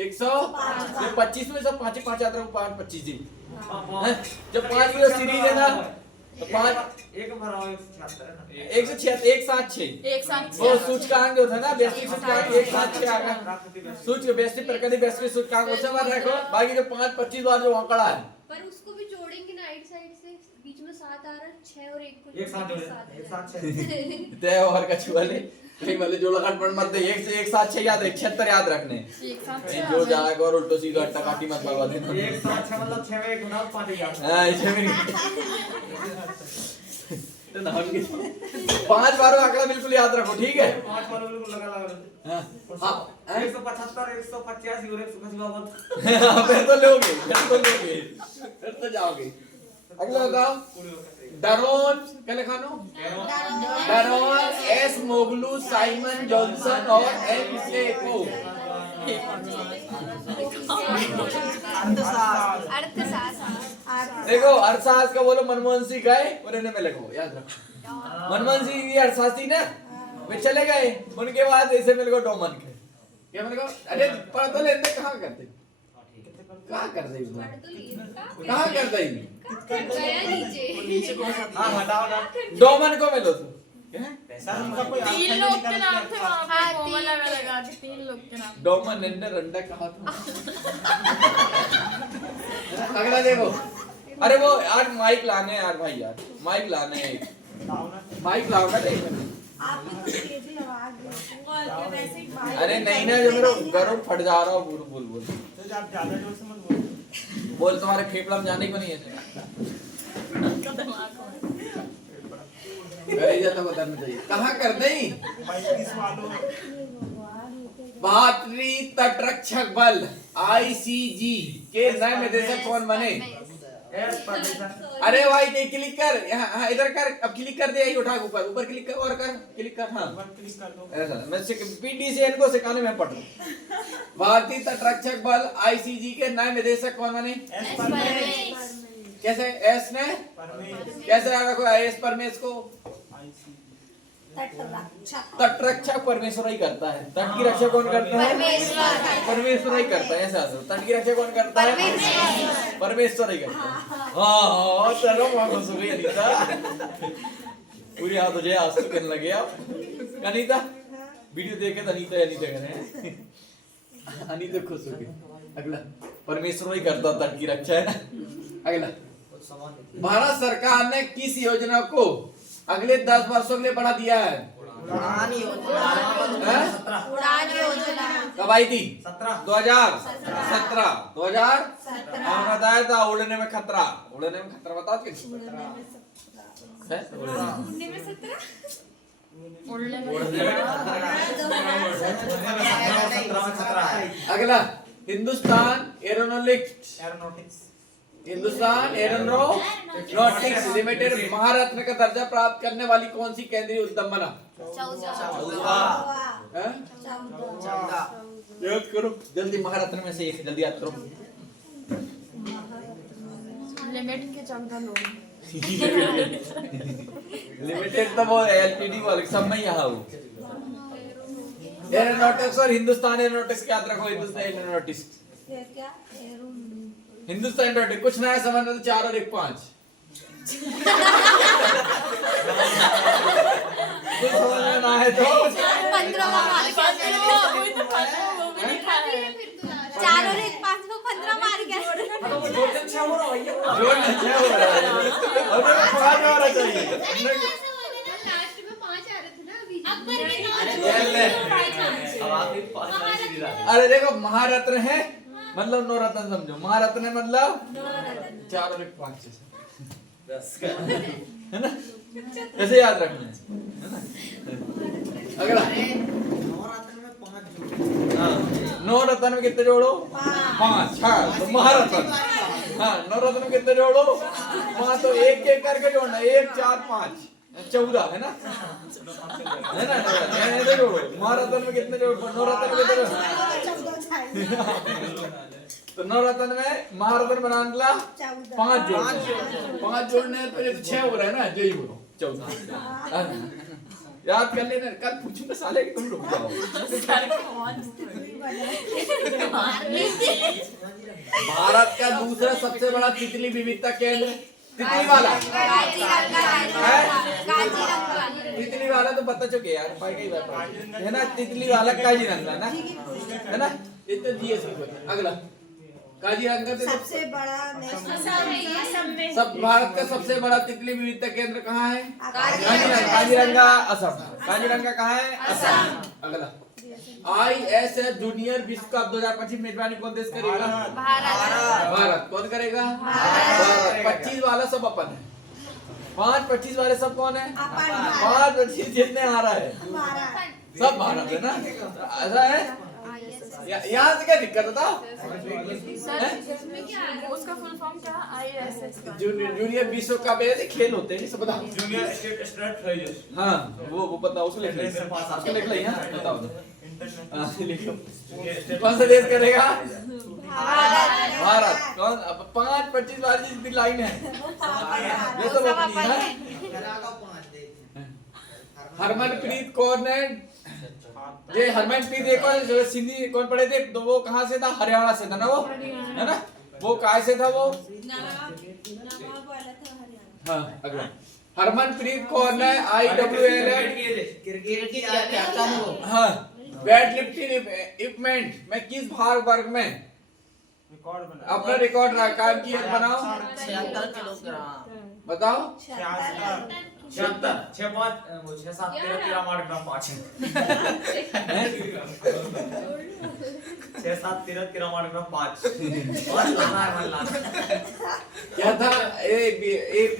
125 में सब 5 आता है 25 जी हैं? जब 5 की सीरीज है ना तो 5 एक बराबर 176 है ना 176 वो सूचकांक जो था ना वैश्विक सूचकांक 176 आ गया वैश्विक प्रकृति वैश्विक सूचकांक उसे बात रखो बाकी जो 5 25 बार जो आंकड़ा है पर उसको भी जोड़ेंगे ना राइट साइड से बीच में 7 आ रहा है 6 और 1 को एक साथ जोड़े एक साथ 6 तय और कछुआले कहीं वाले जोड़ लगाट पड़ मत दे 1 से 1 साथ 6 याद 76 याद रखने जो जाएगा और उल्टो सीधा अट्टा काटी मत बर्बाद देना एक साथ 6 मतलब 6 में 1 गुना 5 याद हां इसे भी तो नाम के 5 बार आंकड़ा बिल्कुल याद रखो ठीक है 5 वालों बिल्कुल लगा हां 175 185 और 155 फिर तो जाओगे अगला बताओ डरोन क्या लिखा no Daron Acemoglu Simon Johnson और एम सेको अर्थशास्त्र देखो अर्थशास्त्र का बोलो मनमोहन सिंह गए और इन्हें में लिखो याद रखो मनमोहन सिंह ये अर्थशास्त्री ना वे चले गए उनके बाद ऐसे मेरे को डोमन के क्या मेरे को अरे पढ़ तो लेते कहाँ करते कहाँ करते कहाँ करते गया नीचे हां हटाओ ना डोमन को मिलो तुम सर उनका कोई अर्थ 3 नहीं लोग के निकल नाम थे गया। वहां पे कोमल लगा के 3 लोग के नाम डोमन ने रंडा कहा था अगला देखो अरे वो यार माइक लाने हैं यार भाई यार माइक लाने हैं लाओ ना माइक लाओ ना देख आप भी कुछ तेजी आवाज दो अरे नहीं ना जो मेरा गरुड़ फट जा रहा बोल बोल बोल तो आप ज्यादा जोर से मत बोलो बोल तुम्हारे फेफड़ा में जाने को नहीं है अरे जाता बताना चाहिए कहाँ कर दई 35 वालों भारतीय तटरक्षक बल आईसीजी के नए निदेशक कौन बने एस पर जैसा अरे भाई ये क्लिक कर यहाँ इधर कर अब क्लिक कर दे यही उठा ऊपर ऊपर क्लिक कर और कर क्लिक कर हाँ ऊपर क्लिक कर दो ऐसा मैं पीटीसीएन को सिखाने में पढ़ रहा हूँ भारतीय तटरक्षक बल आईसीजी के नए निदेशक कौन बने एस परमेश कैसे एस ने परमेश कैसे रखो एस परमेश को तटरक्षक परमेश्वर ही करता है तट की रक्षा कौन करता है परमेश्वर ही करता है ऐसा तट की रक्षा कौन करता है परमेश्वर ही करता है हाँ चलो वहां खुश हो गई अनीता पूरी हाथ हो जाए आज तो करने लगे आप अनीता वीडियो देखे तो अनीता अनीता कर रहे हैं अनीता खुश हो गई अगला परमेश्वर ही करता तट की रक्षा है ना अगला भारत सरकार ने किस योजना को अगले 10 वर्षों के लिए बढ़ा दिया है उड़ान योजना हैं? उड़ान योजना कब आई थी 17 2017 और बताया था उड़ने में खतरा बताओ कि है? उड़ने में 17 उड़ने में खतरा है अगला हिंदुस्तान एरोनॉटिक्स लिमिटेड महारत्न का दर्जा प्राप्त करने वाली कौन सी केंद्रीय उद्यम बना हैं? याद करो जल्दी महारत्न में से एक जल्दी याद करो लिमिट के चौदह लोग लिमिटेड तो वो एलटीडी वाले सब में यहाँ हो एरोनॉटिक्स और हिंदुस्तान एरोनॉटिक्स याद रखो हिंदुस्तान एरोनॉटिक्स क्या हिंदुस्तान एरोनॉटिक्स कुछ नया समझना तो 4 और 1 5 कुछ समझ में ना आए तो 15वां मार गया फिर तो लास्ट 4 और 1 5 को 15 मार गया तो वो जोड़ से 6 हो रहा भैया जोड़ने 6 हो रहा है और 5 हो रहा चाहिए लास्ट में 5 आ रहे थे ना अभी अकबर के ये ले। अब आप भी 5 सीधी रहा अरे देखो महारत्न है मतलब नवरत्न समझो महारत्न है मतलब 4 और 1 5 10 है ना कैसे याद रखना है ना अगला नवरात्र में 5 जोड़ हाँ नवरत्न में कितने जोड़ो 5 हाँ तो महारत्न हाँ नवरत्न में कितने जोड़ो 5 तो एक एक करके जोड़ना 1 4 5 14 है ना ऐसे जोड़ो महारत्न में कितने जोड़ो नवरत्न में कितने तो नवरत्न में महारत्न बनाने 5 जोड़ने तो ये 6 हो रहा है ना यही बोलो 14 याद कर लेना कल पूछूंगा साले कि तुम रुक जाओ भारत का दूसरा सबसे बड़ा तितली विविधता केंद्र तितली वाला तितली वाला तो बता चुके यार भाई कई बार है ना तितली वाला काजीरंगा ना है ना इतना दिए अगला काजीरंगा तो सबसे बड़ा नेशनल सब भारत का सबसे बड़ा तितली विविधता केंद्र कहाँ है काजीरंगा असम काजीरंगा कहाँ है असम अगला ISS जूनियर विश्व कप 2025 मेजबानी कौन देश करेगा भारत कौन करेगा भारत 25 वाला सब अपन है 5-25 वाले सब कौन है 5-25 जितने आ रहा है सब भारत है ना ऐसा है यहाँ से क्या दिक्कत था उसका फुल फॉर्म क्या ISS का जूनियर विश्व कप ऐसे खेल होते हैं सब बताओ जूनियर स्टेट स्टेट फ्राइज हाँ वो पता उसको लिख ले बताओ हाँ, लिखो कौन सा देश करेगा भारत कौन 5-25 वाली जितनी लाइन है ये सब अपनी है हरमनप्रीत कौर ने ये हरमनप्रीत एक और सिंधी कौन पढ़े थे तो वो कहाँ से था हरियाणा से था ना वो है ना वो कहाँ से था वो हाँ अगला हरमनप्रीत कौर ने IWL क्रिकेट की क्या है वो हाँ वेट लिफ्टिंग इक्विपमेंट में किस भार वर्ग में रिकॉर्ड बना अपना रिकॉर्ड कायम किया बनाओ 76 किलोग्राम बताओ 76 6-5 वो 6-7 13 मार ग्राम 5 6-7 13 मार ग्राम 5 और लाना है मन लाना क्या था एक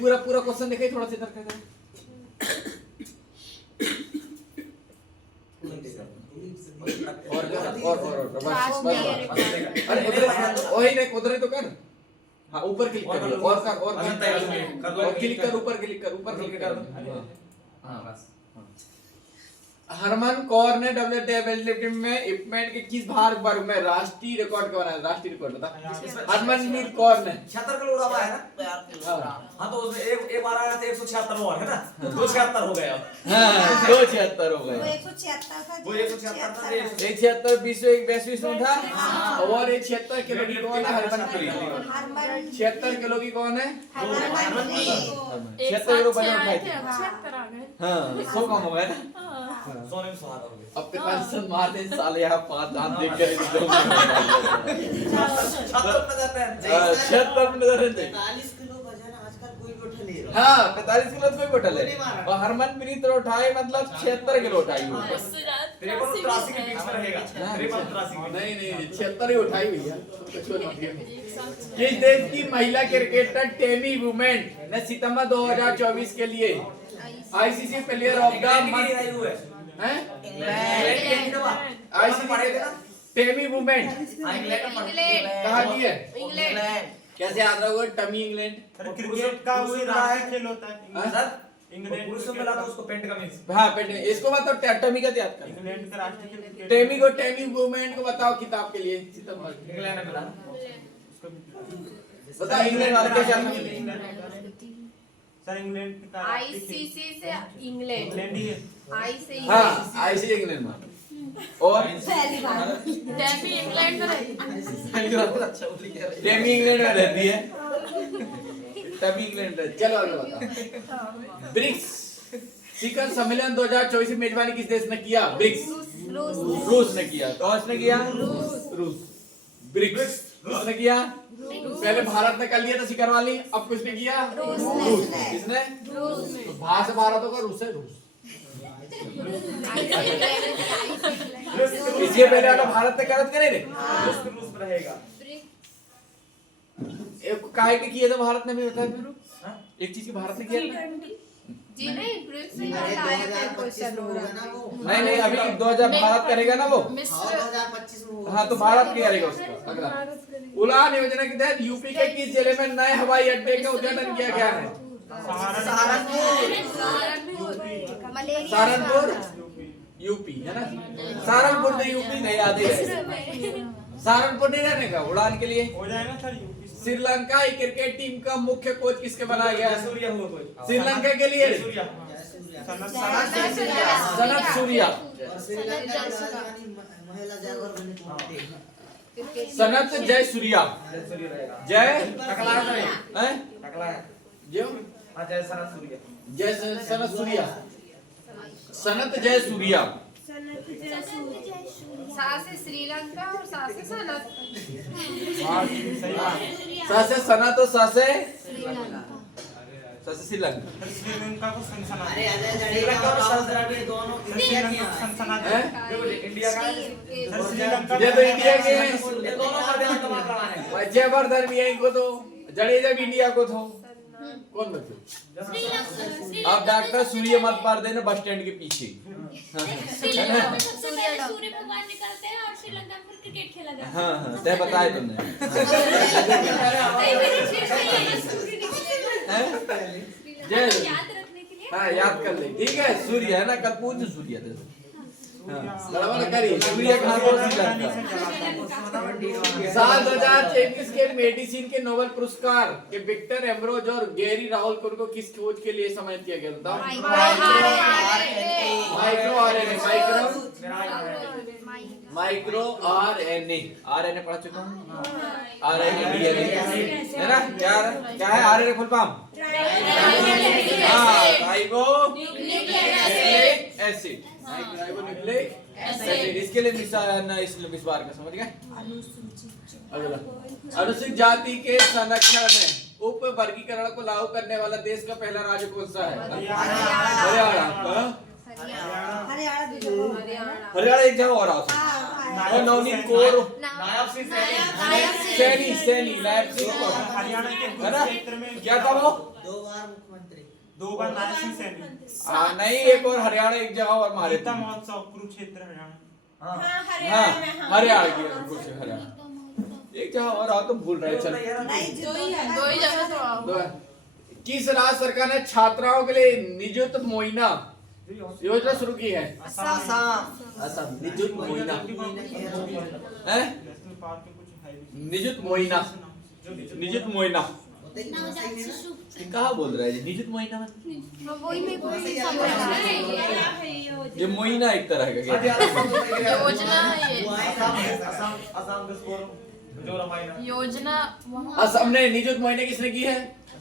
पूरा क्वेश्चन दिखाई थोड़ा सा इधर कर और बस अरे वही नहीं उधर तो कर हाँ ऊपर क्लिक कर और क्लिक कर ऊपर क्लिक कर हाँ बस हरमन कौर ने वेटलिफ्टिंग में इक्विपमेंट के किस भार वर्ग में राष्ट्रीय रिकॉर्ड का बनाया राष्ट्रीय रिकॉर्ड बता हरमनप्रीत कौर ने 76 किलो उड़ा हुआ है ना हाँ तो उसमें एक बार आया था 176 और है ना 276 हो गए अब हाँ 276 हो गए 176 था वो 176 था 176 विश्व एक वैश्विक में था और 176 किलो की कौन है हरमनप्रीत 76 किलो की कौन है 76 किलो वजन उठाई थी हाँ 100 कम हो गया ना सोने में सुहागा हो गया अब टेंशन मारते साले यहाँ 5 दांत देख कर एकदम 76 में जाते हैं 76 में रहते 45 किलो वजन आजकल कोई भी उठा नहीं रहा हाँ 45 किलो तो कोई बोतल है और हरमनप्रीत उठाए मतलब 76 किलो उठाई वो 53-83 के बीच में रहेगा 53-83 नहीं 76 ही उठाई भैया किस देश की महिला क्रिकेटर टेमी वुमेन ने सितंबर 2024 के लिए ICC player of the month हैं ICC टेमी वुमेन कहाँ की है इंग्लैंड कैसे याद रखोगे टमी इंग्लैंड अरे क्रिकेट का वही राष्ट्रीय खेल होता है सर इंग्लैंड पुरुषों में लाता उसको पेंट का मींस हाँ पेटे इसको बताओ टमी का याद कर इंग्लैंड का राष्ट्रीय खेल क्रिकेट टेमी को टेमी वुमेन को बताओ किताब के लिए सितंबर इंग्लैंड में मिला बताओ इंग्लैंड वाले क्या याद नहीं सर इंग्लैंड का ICC से इंग्लैंड इंग्लैंड ही है I से हाँ ICC इंग्लैंड में और पहली बार डेमी इंग्लैंड में रहती टेमी इंग्लैंड में रहती है तभी इंग्लैंड रहे। चलो आगे बताओ। ब्रिक्स शिखर सम्मेलन 2024 में मेजबानी किस देश ने किया? ब्रिक्स रूस ने किया। कौन ने किया? रूस। ब्रिक्स किसने किया? पहले भारत ने कर लिया था शिखर वाली, अब किसने किया? रूस। किसने? तो भारत से भारत होगा, रूस से रूस। इसलिए पहले वाला भारत ने करत करे रे, रूस में रहेगा। एक काहे के किए थे भारत ने भी बताया फिर? एक चीज की भारत ने किया था? जी नहीं, ब्रिक्स से आया था क्वेश्चन हो रहा है। नहीं नहीं, अभी 2000 भारत करेगा ना वो। 2025 में होगा। हाँ तो भारत क्या करेगा उसका अगला। उड़ान योजना के तहत यूपी के किस जिले में नए हवाई अड्डे का उद्घाटन किया गया है? सहारनपुर यूपी है ना। सहारनपुर तो यूपी नहीं आते है। सहारनपुर नहीं रहने का उड़ान के लिए हो जाएगा sir UP. Sri Lanka cricket team का मुख्य कोच किसके बनाया गया है? सूर्या हुआ कोई। श्रीलंका के लिए सूर्या। सनत सूर्या। और श्रीलंका की राजधानी महिला जागरण बनी थी। सनत जय सूर्या। सूर्या रहेगा। जय टकला है। हैं? टकला है। जो हाँ जय सनत सूर्या। जय सनत सूर्या। सनत जय सूर्या। सा से श्रीलंका और सा से सनत। सा से सनत और सा से श्रीलंका। श्रीलंका को सनसनाती। अरे अजय जडेजा और राहुल द्रविड़ दोनों श्रीलंका को सनसनाती। हैं? इंडिया का है। सर श्रीलंका ये तो इंडिया के हैं। ये दोनों का ध्यान कमा करवाने हैं। जयवर्धन भी है इनको तो, जडेजा भी इंडिया को थो। कौन बच्चे? आप डॉक्टर सूर्य मत पार देना बस स्टैंड के पीछे। श्रीलंका में सबसे पहले सूर्य भगवान निकलते हैं और श्रीलंका में खेल खेला जाता है। हाँ हाँ तय बताए तुमने। जय याद रखने के लिए हाँ याद कर ले, ठीक है। सूर्य है ना, कल पूछ सूर्य थे। गड़बड़ करी सूर्य कहाँ को श्रीलंका। साल 2023 के मेडिसिन के नोबेल पुरस्कार के विक्टर एम्ब्रोज और गैरी राहुल को किस खोज के लिए सम्मानित किया गया था? Micro RNA. Micro RNA. RNA पढ़ा चुका हूँ। आरएनए डीएनए है ना। क्या क्या है आरएनए फुल फॉर्म? हाँ राइबोन्यूक्लिक एसिड। Ribonucleic acid. इसके लिए इस बार का समझ गए। अगला, अनुसूचित जाति के संरक्षण में उप वर्गीकरण को लागू करने वाला देश का पहला राज्य कौन सा है? हरियाणा। हरियाणा एक जगह और आओ। और नवनीत कौर नायब सिंह सैनी नायब सिंह कौर हरियाणा के है ना। क्षेत्र में क्या था वो? 2 बार मुख्यमंत्री। 2 बार नायब सिंह सैनी। नहीं, एक और हरियाणा एक जगह और मारे गीता महोत्सव कुरुक्षेत्र हरियाणा। हाँ हरियाणा की कुछ हरियाणा एक जगह और आओ तो भूल रहे। चल दो ही जगह तो आओ। किस राज्य सरकार ने छात्राओं के लिए निजुत मोइना योजना शुरू की है? असम। निजुत मोइना है। नेशनल पार्क के कुछ है भी। निजुत मोइना। निजुत मोइना नवजात शिशु कहाँ बोल रहा है जी? निजुत मोइना मतलब वही मेरे को नहीं समझ नहीं। ये मोइना एक तरह का योजना है ये। असम जो रामायण योजना असम ने निजुत मोइना किसने की है?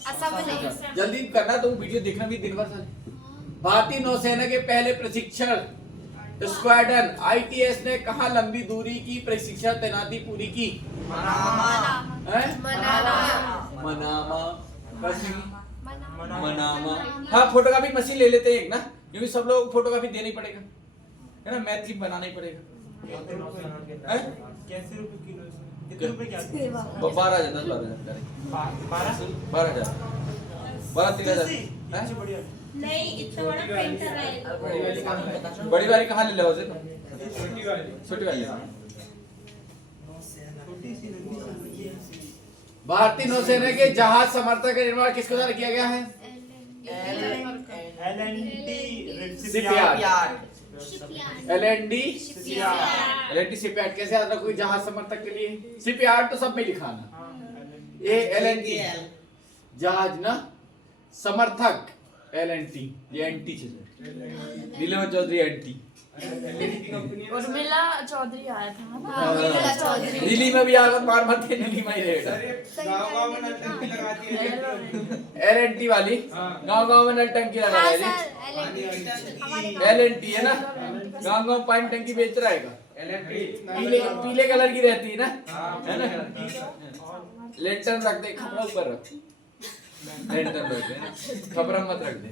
असम में। जल्दी करना, तो वीडियो देखना भी दिन भर चले। भारतीय नौसेना के पहले प्रशिक्षण स्क्वाड्रन आईटीएस ने कहाँ लंबी दूरी की प्रशिक्षण तैनाती पूरी की? मनामा। मनामा। हाँ फोटोकॉपी मशीन ले लेते हैं एक ना, क्योंकि सब लोग फोटोकॉपी देना ही पड़ेगा है ना, मैथ लिप बनाना ही पड़ेगा। कैसे रुपए किलो है? कितने रुपए क्या? 12,000 12,000 इससे बढ़िया। नहीं इतना बड़ा प्रिंटर है। बड़ी वाली कहाँ ले लो उसे? छोटी वाली। भारतीय नौसेना के जहाज समर्थक का निर्माण किसके द्वारा किया गया है? LND shipyard. कैसे याद रखोगे जहाज समर्थक के लिए? शिपयार्ड तो सब में लिखाना। ये LND जहाज ना, समर्थक LNT ये एंटी चीज। नीलम चौधरी एंटी। उर्मिला चौधरी आया था। दिल्ली में भी आकर मार मत के, दिल्ली में ही रहेगा। गाँव में नलटंकी लगाती है LNT वाली गांव-गांव में नल टंकी लगा हाँ रही है। सर LNT है ना, गांव-गांव पानी टंकी बेच रहा है। पीले कलर की रहती है ना, है ना। लेंटर्न रख दे, खपरा ऊपर रख, लेंटर्न रख दे ना, खपरा मत रख दे।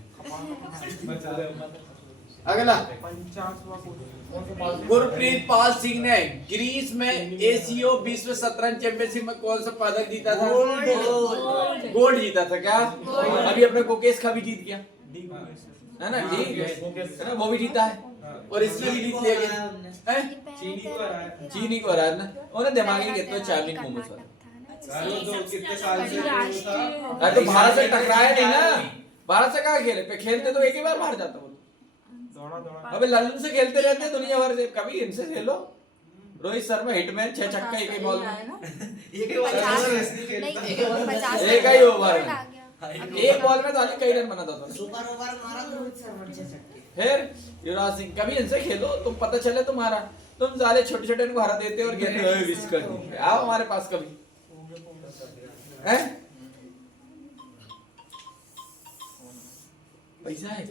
अगला, गुरप्रीत पाल सिंह ने ग्रीस में एशियो विश्व शतरंज चैंपियनशिप में कौन सा पदक जीता था? गोल्ड जीता था क्या? अभी अपने गुकेश का भी जीत गया है ना, ठीक है ना, वो भी जीता है और इसमें भी जीत लिया गया है। चीनी को हरा ना, उन्हें दिमागी कितना चाइनीज मोमोस वाला। कितने साल से अरे तो भारत से टकराया नहीं ना, भारत से कहाँ खेले पे, खेलते तो एक ही बार बाहर जाता वो। अबे लल्लू से खेलते रहते हैं दुनिया भर से, कभी इनसे खेलो। रोहित शर्मा हिटमैन 6 छक्का एक ही बॉल में, एक ही ओवर में, एक बॉल में तो कई रन बनाता था। सुपर ओवर मारा तो रोहित शर्मा ने 6 छक्के। फिर युवराज सिंह, कभी इनसे खेलो, तुम पता चले तुम्हारा, तुम साले छोटे छोटे इनको हरा देते और कहते हो विश कर दी। आओ हमारे पास कभी, हैं? पैसा है?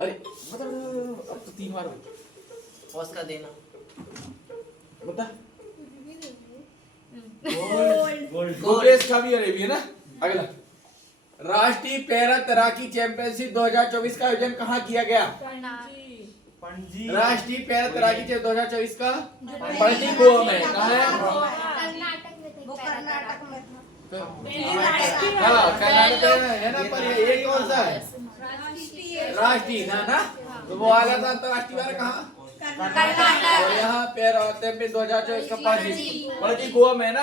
अरे मतलब अब तो 3 बार हो पॉज का देना। बता। गोल्ड गुकेश का भी अरेबी है ना। अगला, राष्ट्रीय पैरा तैराकी चैंपियनशिप 2024 का आयोजन कहाँ किया गया? पणजी। राष्ट्रीय पैरा तैराकी 2024 का पणजी गोवा में। कहाँ है? कर्नाटक में हाँ कर्नाटक में है ना, पर ये कौन सा है? राष्ट्रीय ना, तो वो वाला था अंतरराष्ट्रीय वाला कहाँ? कर्नाटक। और यहाँ पैरा में 2024 का पणजी गोवा में है ना।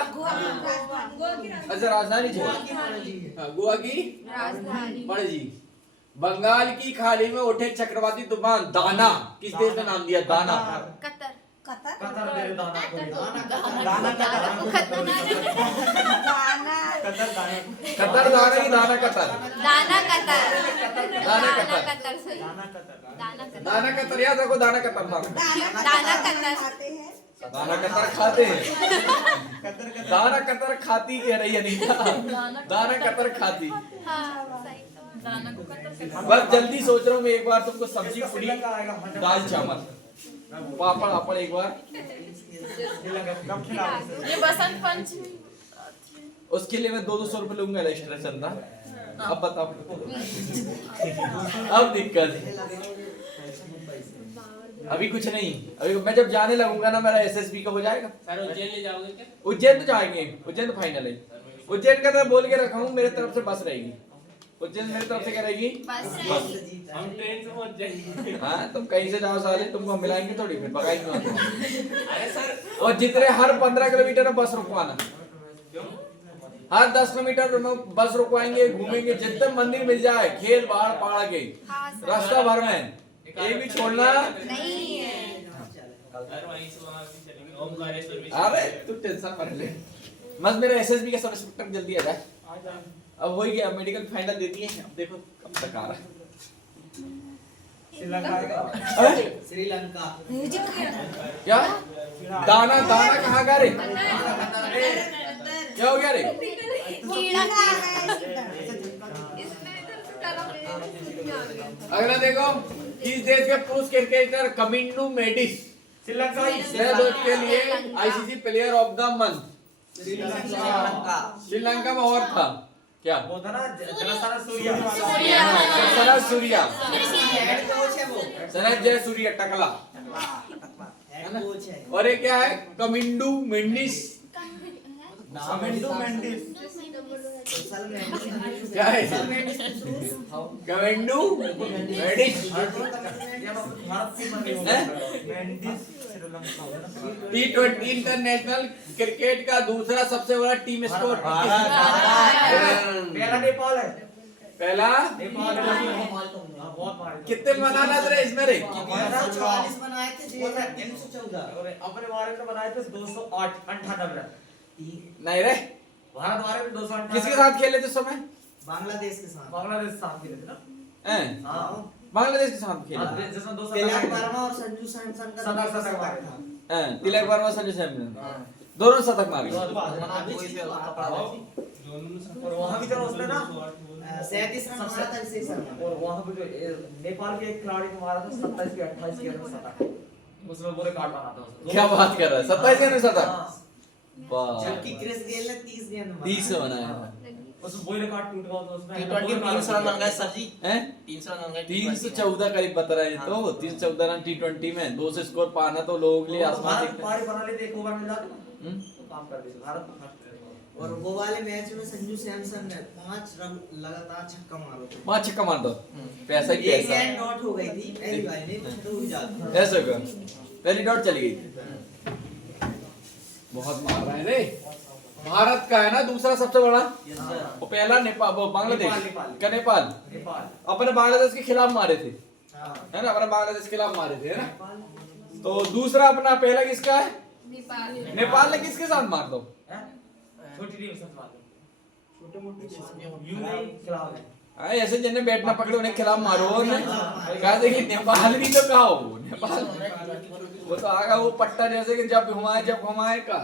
अच्छा राजधानी गोवा की राजधानी पणजी। बंगाल की खाड़ी में उठे चक्रवाती तूफान दाना किस देश ने नाम दिया? दाना। कतर। कतर दे दाना को कतर दाना ही दाना कतर। दाना कतर। दाना कतर। कतर से दाना कतर याद रखो, दाना कतर दाना कतर दाना कतर खाते हैं। दाना कतर खाती कह रही है नहीं, दाना कतर खाती। हाँ सही। बस जल्दी सोच रहा हूँ मैं, एक बार तुमको सब्जी पूरी दाल चावल पापड़ पापड़ एक बार। ये बसंत पंचमी उसके लिए मैं 200 रुपए लूंगा एक्स्ट्रा चंदा। अब बताओ अब दिक्कत अभी कुछ नहीं, अभी मैं जब जाने लगूंगा ना मेरा एसएसबी का हो जाएगा। सर उज्जैन ले जाओगे क्या? उज्जैन तो जाएंगे, उज्जैन तो फाइनल है। उज्जैन का तो बोल के रखा हूँ, मेरे तरफ से बस रहेगी। उज्जैन मेरी तरफ से क्या रहेगी? हम ट्रेन से पहुंच जाएंगे। हाँ तुम कहीं से जाओ साले, तुमको हम मिलाएंगे थोड़ी, फिर भगाएंगे। अरे सर और जितने हर 15 किलोमीटर में बस रुकवाना, हर 10 किलोमीटर में बस रुकवाएंगे, घूमेंगे, जितने मंदिर मिल जाए, खेल बाहर पहाड़ के रास्ता भर में, ये भी छोड़ना नहीं है। वहीं से वहां से चलेंगे ओमकारेश्वर भी। अरे तू टेंशन मत ले, बस मेरा एसएसबी का सब इंस्पेक्टर जल्दी आ जाए। अब हो ही गया, मेडिकल फाइनल दे दिए, अब देखो कब तक आ रहा है। श्रीलंका। क्या दाना दाना कहाँ गया रे? क्या हो गया रे? अगला देखो, किस देश के पुरुष क्रिकेटर कमिंडू मेडिस श्रीलंका के लिए ICC player of the month Sri Lanka में और था क्या? वो था ना जनसाना सूर्या। सनत सूर्या, सनत जय सूर्या टकला, और ये क्या है? कमिंडू मेंडिस। कमिंडू मेंडिस क्या है? कमिंडू मेंडिस। भारत की Mendis Sri Lanka. T20 international cricket का दूसरा सबसे बड़ा टीम स्कोर पहला नेपाल है। पहला नेपाल बहुत मारे। कितने बनाना थे इसमें रे? 44 बनाए थे 314। अपने बारे में बनाए थे 298 रन। नहीं रे, भारत बारे में 298। किसके साथ खेले थे उस समय? बांग्लादेश के साथ। बांग्लादेश साथ खेले थे ना। हैं? हाँ बांग्लादेश के साथ खेले थे। जिसमें 200 तिलक वर्मा और संजू सैमसन का 17 था। हैं, तिलक वर्मा संजू सैमसन। दोनों शतक मारे। कोई से कपड़ा और वहां भी चलो उसने ना 37 रन मारा था इसे सर। और वहां पे जो नेपाल के एक खिलाड़ी को मारा था 27 के 28 के रन शतक, उसमें पूरे कार्ड बना था उसने। क्या बात कर रहा है, 27 के अंदर शतक। हाँ, वाह, जबकि क्रिस गेल ने 30 गेंद मारा। 30 बनाया था। उसमें वही रिकॉर्ड टूट गया था उसमें। T20 300 रन बन गए सर जी। हैं? 300 रन बन गए। 314 करीब बता रहा है तो 314 रन T20 में 2 से स्कोर पाना तो लोगों के लिए आसमान भारत दिखता है। पारी बना लेते एक ओवर में जाके ना, हम्म? तो काम कर देते भारत। और वो वाले मैच में संजू सैमसन ने 5 रन लगातार छक्का मारा था। 5 छक्का मार दो, पैसा ही एक पैसा। गेंद नॉट हो गई थी पहली बार में, तो हुई जाती। ऐसे का पहली डॉट चली गई। बहुत मार रहे हैं रे। भारत का है ना दूसरा सबसे बड़ा, यस सर। वो पहला नेपाल, वो बांग्लादेश नेपाल। का नेपाल। नेपाल। अपने बांग्लादेश के खिलाफ मारे थे, हां है ना, अपने बांग्लादेश के खिलाफ मारे थे, है ना। तो दूसरा अपना पहला किसका है? नेपाल। नेपाल ने किसके साथ मार दो? हैं? छोटी टीम से मार दो। छोटे-मोटे यूं ही खिलाफ है। ऐसे जिन्हें बैट ना पकड़े उन्हें खिलाफ मारो। कहा देखिए नेपाल भी तो कहा हो, नेपाल वो तो आगा वो पट्टा जैसे कि जब घुमाए का।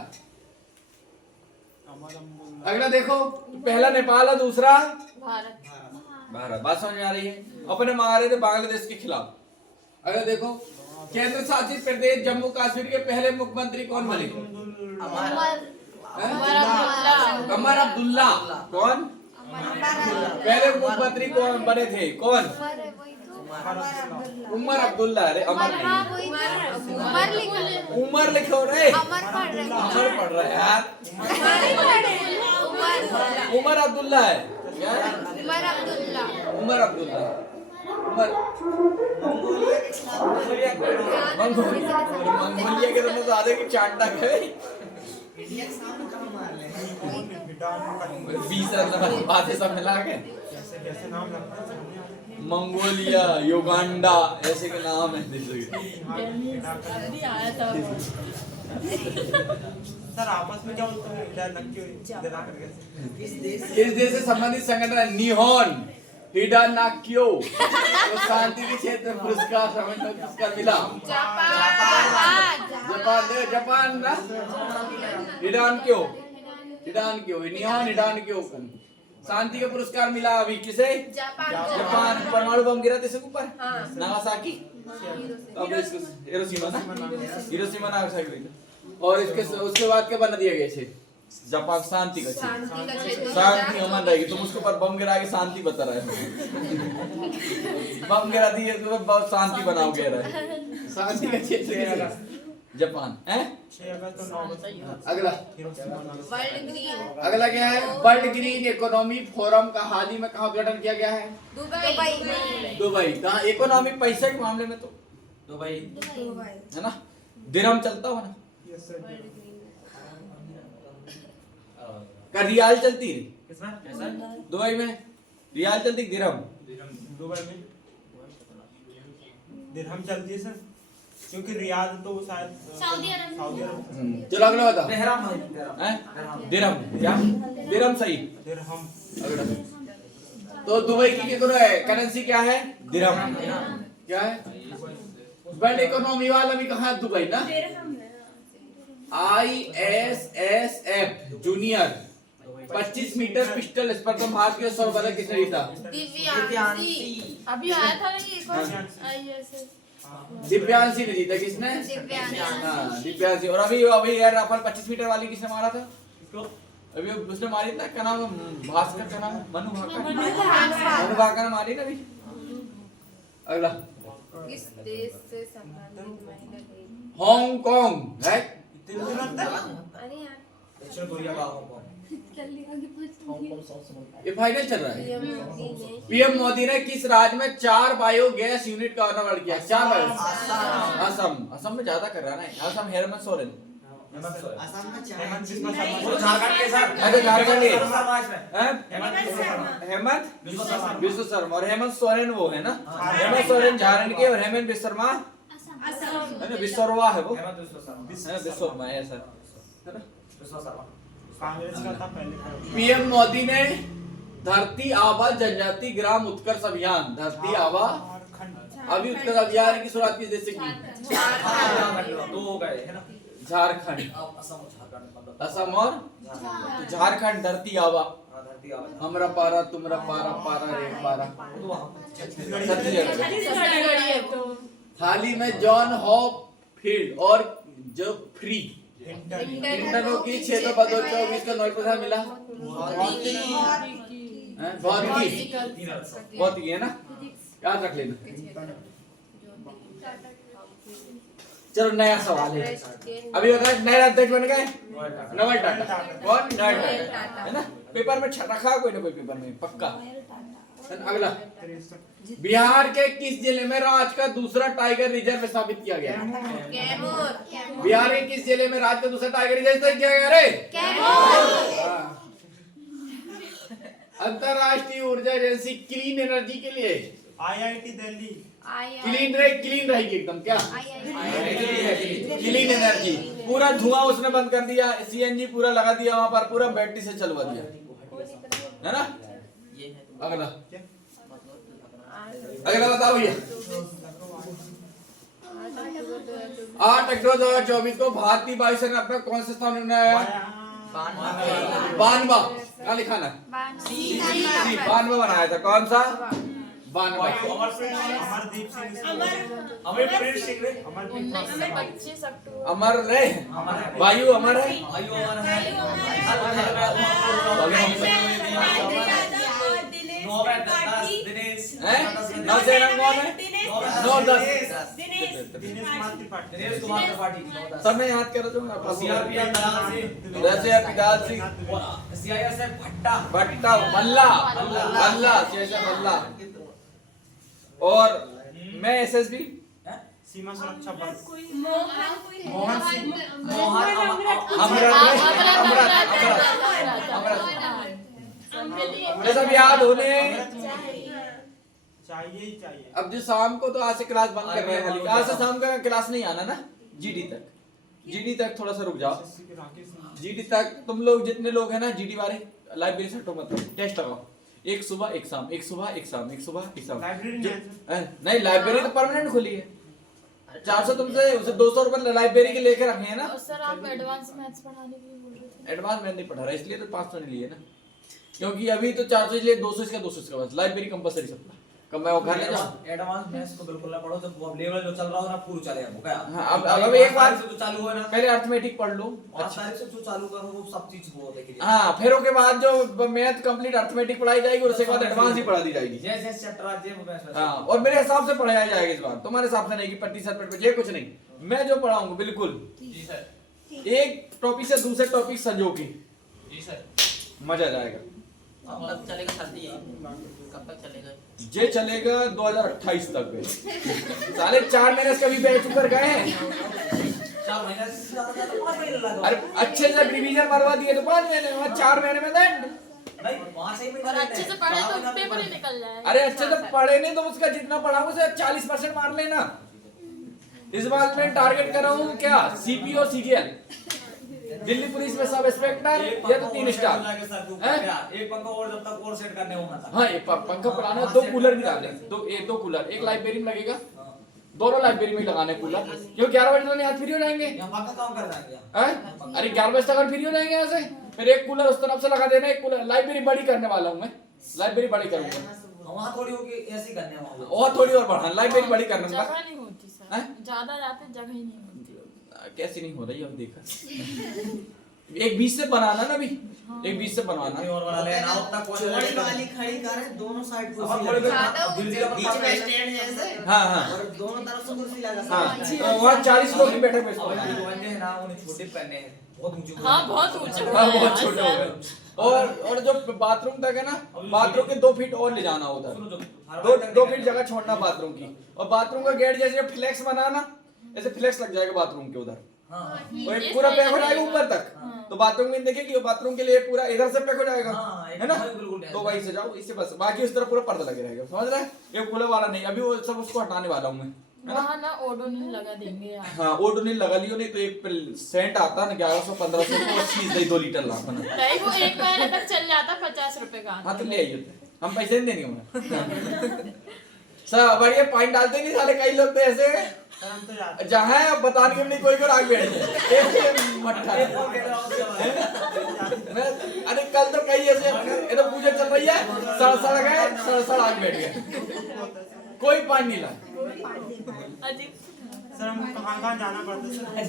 अगला देखो, पहला नेपाल है, दूसरा भारत। भारत। बात समझ में आ रही है? अपने मारे थे बांग्लादेश के खिलाफ। अगर देखो, केंद्र शासित प्रदेश जम्मू कश्मीर के पहले मुख्यमंत्री कौन बने? कमर अब्दुल्ला। कौन पहले मुख्यमंत्री कौन बने थे? कौन? उमर अब्दुल्ला। अरे अमर नहीं, उमर लिखो। उमर लिखो रे, अमर पढ़ रहे हो। अमर पढ़ रहा है यार। उमर। उमर अब्दुल्ला है क्या? उमर अब्दुल्ला। उमर अब्दुल्ला। उमर मंगोलिया के खिलाफ मंगोलिया के तो ज्यादा की चांटा गए। इंडिया के सामने कहां मार ले। 20 रन बातें सब मिला के। कैसे नाम लगता है मंगोलिया, युगांडा ऐसे के नाम है देशों के। सर आपस में क्या बोलते हैं इधर लग के दिला करके किस देश इस देश से संबंधित संगठन है निहोन हिडानाक्यो। तो शांति के क्षेत्र में पुरस्कार मिला। जापान ना, हिडानक्यो निहोन हिडानक्यो को शांति का पुरस्कार मिला अभी किसे? जापान। परमाणु बम गिरा था इसके ऊपर, नागासाकी। अब इसको हिरोशिमा नागासाकी। और इसके उसके बाद क्या बना दिया गया इसे? जापान शांति का क्षेत्र। शांति अमन रहेगी। तुम उसके ऊपर बम गिरा के शांति बता रहा है। बम गिरा दिए तो बहुत शांति बनाओ कह रहा है। शांति का क्षेत्र जापान है। 6 अगस्त तो 9 अगस्त अगला वर्ल्ड ग्रीन। अगला क्या है? वर्ल्ड ग्रीन इकोनॉमी फोरम का हाल ही में कहाँ उद्घाटन किया गया है? दुबई। कहाँ? इकोनॉमिक पैसे के मामले में तो दुबई है ना। दिरहम चलता हो ना, यस सर का रियाल चलती है किसमें? दुबई में? रियाल चलती दिरहम? दुबई में दिरहम चलती है सर, क्योंकि रियाद तो शायद सऊदी अरब। चलो अगला बता। तेहरान भाई, हैं? दिरहम क्या? दिरहम सही। दिरहम अगला तो दुबई की करेंसी क्या है? दिरहम। क्या है? वर्ल्ड इकोनॉमी वाला भी कहाँ है? दुबई ना। ISSF जूनियर 25 मीटर पिस्टल स्पर्धा भारत के स्वर्ण पदक किसने जीता? दिव्यांशी। अभी आया था ना ये दिव्यांशी ने जीता। किसने? दिव्यांशी। हाँ दिव्यांशी। और अभी यार राफेल 25 मीटर वाली किसने मारा था? अभी उसने मारी ना, क्या नाम है? भास्कर का नाम मनु भाकर ने मारी ना अभी। अगला किस देश से संबंधित महिला गई? हांगकांग है। इतने दिन लगता है। अरे यार दक्षिण कोरिया का हांगकांग। ये फाइनल चल रहा है। पीएम मोदी ने पीएम मोदी ने किस राज्य में 4 बायोगैस यूनिट का अनावरण किया? 4 बायो। असम में ज्यादा कर रहा है ना। असम हेमंत सोरेन। असम में हेमंत चाहे बिस्वा वो शर्मा झारखंड के सर। अच्छा झारखंड के हैं? हेमंत बिस्वा शर्मा। विश्व शर्मा। और हेमंत सोरेन वो है ना। हेमंत सोरेन झारखंड के और हेमंत विश्व शर्मा है ना, विश्वरवा है वो। हेमंत बिस्वा शर्मा। है विश्वकर्मा है ऐसा है ना। बिस्वा शर्मा। कांग्रेस का था पहले। पीएम मोदी ने धरती आबा जनजाति ग्राम उत्कर्ष अभियान, धरती आबा अभी उत्कर्ष अभियान की शुरुआत किस देश से की? दो हो गए है ना। झारखंड, असम और झारखंड मतलब असम और झारखंड। तो झारखंड धरती आवा, हाँ, धरती आवा। हमरा पारा तुमरा पारा, पारा रे पारा। तो वहाँ छत्तीसगढ़ी छत्तीसगढ़। है तो थाली में जॉन हॉपफील्ड और जो फ्री इंटर इंटरनो की 6 तो बदल 24 का 9% मिला। भौतिकी तीन अर्थ। भौतिकी है ना, याद रख लेना। चलो नया सवाल है, अभी बताए नए अध्यक्ष बन गए नवल टाटा। कौन? नवल टाटा है ना, पेपर में रखा कोई ना कोई पेपर में पक्का। अगला, बिहार के किस जिले में राज्य का दूसरा टाइगर रिजर्व स्थापित किया गया? कैमूर। बिहार के किस जिले में राज्य का दूसरा टाइगर रिजर्व स्थापित किया गया रे? हाँ। अंतरराष्ट्रीय ऊर्जा एजेंसी क्लीन एनर्जी के लिए IIT दिल्ली क्लीन रहेगी एकदम क्या? क्लीन एनर्जी, पूरा धुआं उसने बंद कर दिया, CNG पूरा लगा दिया वहां पर, पूरा बैटरी से चलवा दिया है ना। अगला अगला बताओ भैया। 8 अक्टूबर 2024 को भारतीय वायुसेना में कौन से स्थान में आया? 92। क्या लिखा ना? 92 बनाया था। कौन सा? 92। अमरदीप सिंह अमरप्रीत सिंह रे। अमर रे, वायु अमर है। आयु अमर है। दिनेश हैं? 9 से रंग कौन है? 9 10 दिनेश कुमार त्रिपाठी दिनेश कुमार त्रिपाठी। समय याद करो जो CRPF दलाल सिंह। CRPF सिंह, CISF भट्टा। भट्टा, मल्ला मल्ला CSF मल्ला। और मैं SSB सीमा सुरक्षा बल मोहन सिंह। ये सब याद होने। चाहिए ही चाहिए। अब जो शाम को तो आज से क्लास बंद कर रहे हैं खाली, आज से शाम का क्लास नहीं आना ना। GD तक थोड़ा सा रुक जाओ। GD तक तुम लोग जितने लोग हैं ना GD वाले, लाइब्रेरी से हटो मत, टेस्ट लगाओ। एक सुबह एक शाम, एक सुबह एक शाम, एक सुबह एक शाम। नहीं, लाइब्रेरी तो परमानेंट खुली है। 400 तुमसे उसे 200 रुपए लाइब्रेरी के लेके रखे हैं ना। सर आप एडवांस मैथ्स पढ़ाने के लिए बोल रहे थे। एडवांस मैथ नहीं पढ़ा रहा, इसलिए तो 500 नहीं लिए ना, क्योंकि अभी तो 400 इसलिए 200 इसका 200 इसका बस। लाइब्रेरी कंपलसरी सबका। कब मैं वो घर ले जाऊं? एडवांस मैथ्स तो बिल्कुल ना पढ़ो, जब वो लेवल जो चल रहा हो ना पूरा चले वो क्या। हाँ, अब एक बार से जो चालू हो ना, पहले अर्थमेटिक पढ़ लो। 5 तारीख से जो चालू करो वो सब चीज वो देखिए। हाँ, फिर उसके बाद जो मैथ कंप्लीट अर्थमेटिक पढ़ाई जाएगी और उसके बाद एडवांस ही पढ़ा दी जाएगी। जैसे चैप्टर आज वो मैथ्स। हाँ, और मेरे हिसाब से पढ़ाया जाएगा इस बार, तुम्हारे हिसाब से नहीं कि 25 पे कुछ नहीं। मैं जो पढ़ाऊंगा बिल्कुल जी सर। एक टॉपिक से दूसरे टॉपिक संजो के, जी सर। मजा जाएगा। कब तक चलेगा सर्दी? कब तक चलेगा? ये चलेगा 2028 तक में। साले 4 महीने से कभी बैच ऊपर गए हैं? 4 महीने से ज्यादा 5 महीने लगा। अरे अच्छे से रिवीजन मरवा दिए तो 5 महीने में, 4 महीने में दंड। नहीं 5 ही महीने। और अच्छे से पढ़े तो पेपर ही निकल जाए। अरे अच्छे से पढ़े नहीं तो उसका जितना पढ़ा उसे 40% मार लेना। इस बार मैं टारगेट कर रहा हूँ क्या? CP और CGL, दिल्ली पुलिस में सब इंस्पेक्टर, ये तो 3 स्टार। एक पंखा और जब तक और सेट करने होगा था। हाँ, एक पंखा पढ़ाना, 2 कूलर भी डालने, 2 कूलर एक लाइब्रेरी में लगेगा, दोनों लाइब्रेरी में लगाने कूलर। क्यों 11 बजे तक यहाँ फ्री हो जाएंगे? यहाँ पक्का काम कर जाएंगे। हैं? अरे 11 बजे तक फ्री हो जाएंगे यहाँ से, फिर एक कूलर उस तरफ से लगा देना। एक कूलर लाइब्रेरी बड़ी करने वाला हूँ मैं, लाइब्रेरी बड़ी करूंगा। वहाँ थोड़ी होगी ऐसी करने वाला। और थोड़ी और बढ़ाना, लाइब्रेरी बड़ी करना। जगह नहीं होती सर, ज्यादा जाते जगह ही नहीं होती। कैसी नहीं हो रही है, अब देखा। एक 20 से बनाना ना अभी, एक 20 से बनवाना। और बना लेना तक चौड़ी वाली खड़ी करें, दोनों साइड अब कुर्सी थोड़ी लगा। देर बीच में स्टैंड जैसे हाँ हाँ और दोनों तरफ से कुर्सी लगा। हाँ, तो वहाँ 40 लोग ही बैठे हुए अब हैं। जो बंदे हैं ना उन्हें छोटे पहने हैं, बहुत ऊंचे। हाँ बहुत ऊंचे हो हाँ, गए बहुत हैं, छोटे हो सर। गए। और जो बाथरूम तक है ना, बाथरूम के 2 फीट और ले जाना उधर, सुनो जो 2 फीट जगह छोड़ना बाथरूम की। और बाथरूम का गेट जैसे फ्लेक्स बनाना, ऐसे फ्लेक्स लग जाएगा बाथरूम के उधर, हाँ और एक पूरा पैक हो जाएगा ऊपर तक। तो बाथरूम में देखिए कि बाथरूम के लिए पूरा इधर से पैक हो जाएगा, हाँ, है ना? बिल्कुल। तो वहीं से जाओ, इससे बस, बाकी उस तरफ पूरा पर्दा लगे रहेगा, समझ रहे हैं? ये खुले वाला नहीं, अभी वो सब उसको हटाने वाला हूँ मैं, है ना? वहाँ ना ओडोनिल लगा देंगे यार। हाँ, ओडोनिल लगा लियो, नहीं तो एक सेंट आता है ना 1100-1500 को, चीज नहीं 2 लीटर ला बना। नहीं वो 1 महीने तक चल जाता, 50 रुपए का। हाँ तो ले आइए, हम पैसे नहीं देंगे हमें। सब बढ़िया पॉइंट डालते नहीं साले कई लोग तो ऐसे सर हम तो जाते हैं। जहाँ है अब बताने के लिए कोई को आग बैठ जाए एक मट्ठा अरे कल तो कई ऐसे ये तो पूजा चल रही है सड़सड़ गए सड़सड़ आग बैठ गए कोई पॉइंट नहीं ला सर हम कहाँ जाना पड़ता है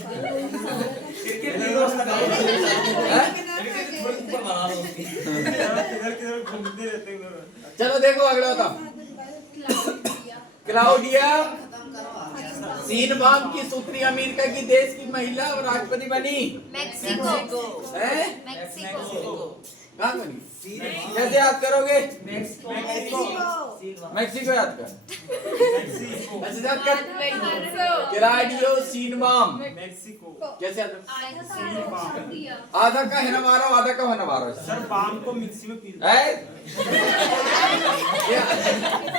क्रिकेट की दोस्त लगाओ ऊपर बना लो उसकी किधर किधर घूमते रहते हैं लोग। चलो देखो अगला बताओ क्लाउडिया सीनबाम किस उत्तरी अमेरिका की देश की महिला और राष्ट्रपति बनी मेक्सिको हैं मेक्सिको कहाँ बनी कैसे याद करोगे मैक्सिको याद कर ऐसे याद कर क्लाउडियो सीनबाम मेक्सिको कैसे याद कर दिया आधा का है ना मारो आधा का है ना मारो सर पाम को मिक्सी में पीस है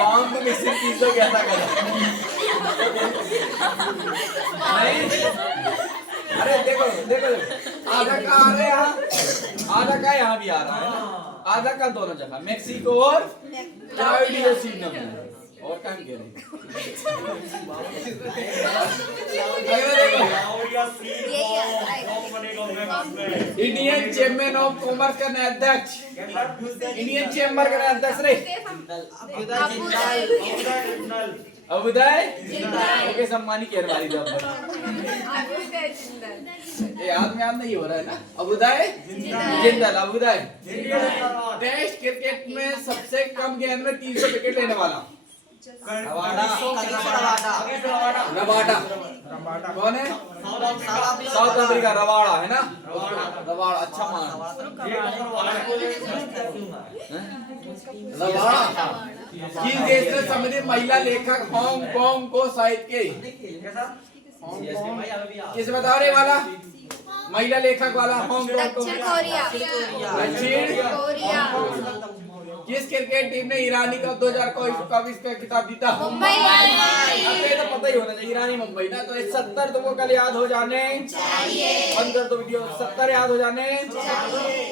पाम को मिक्सी पीस दो कैसा कर अरे देखो देखो आधा का आ रहा है यहाँ आधा का यहाँ भी आ रहा है ना आधा का दोनों जगह मेक्सिको और क्लाउडियो सीनबाम और काम कह रहे इंडियन चेयरमैन ऑफ कॉमर्स का नया अध्यक्ष इंडियन चेंबर का नया अध्यक्ष रे अबुदाय ओके सम्मानी केयर वाली जब ये याद में याद नहीं हो रहा है ना अबुदाय जिंदल अबुदाय टेस्ट क्रिकेट में सबसे कम गेंद में 300 विकेट लेने वाला रबाडा कौन है साउथ अफ्रीका रबाडा है ना रबाडा अच्छा मान रबाडा किस देश ने सम्मिलित महिला लेखक हांगकांग को साहित्य के किस बता रहे वाला महिला लेखक वाला हांगकांग को दक्षिण कोरिया दक्षिण कोरिया किस क्रिकेट टीम ने ईरानी कप 2024 का खिताब जीता मुंबई अब ये तो पता ही होना चाहिए ईरानी मुंबई ना तो ये 70 तुमको कल याद हो जाने चाहिए 15 तो वीडियो 70 याद हो जाने चाहिए।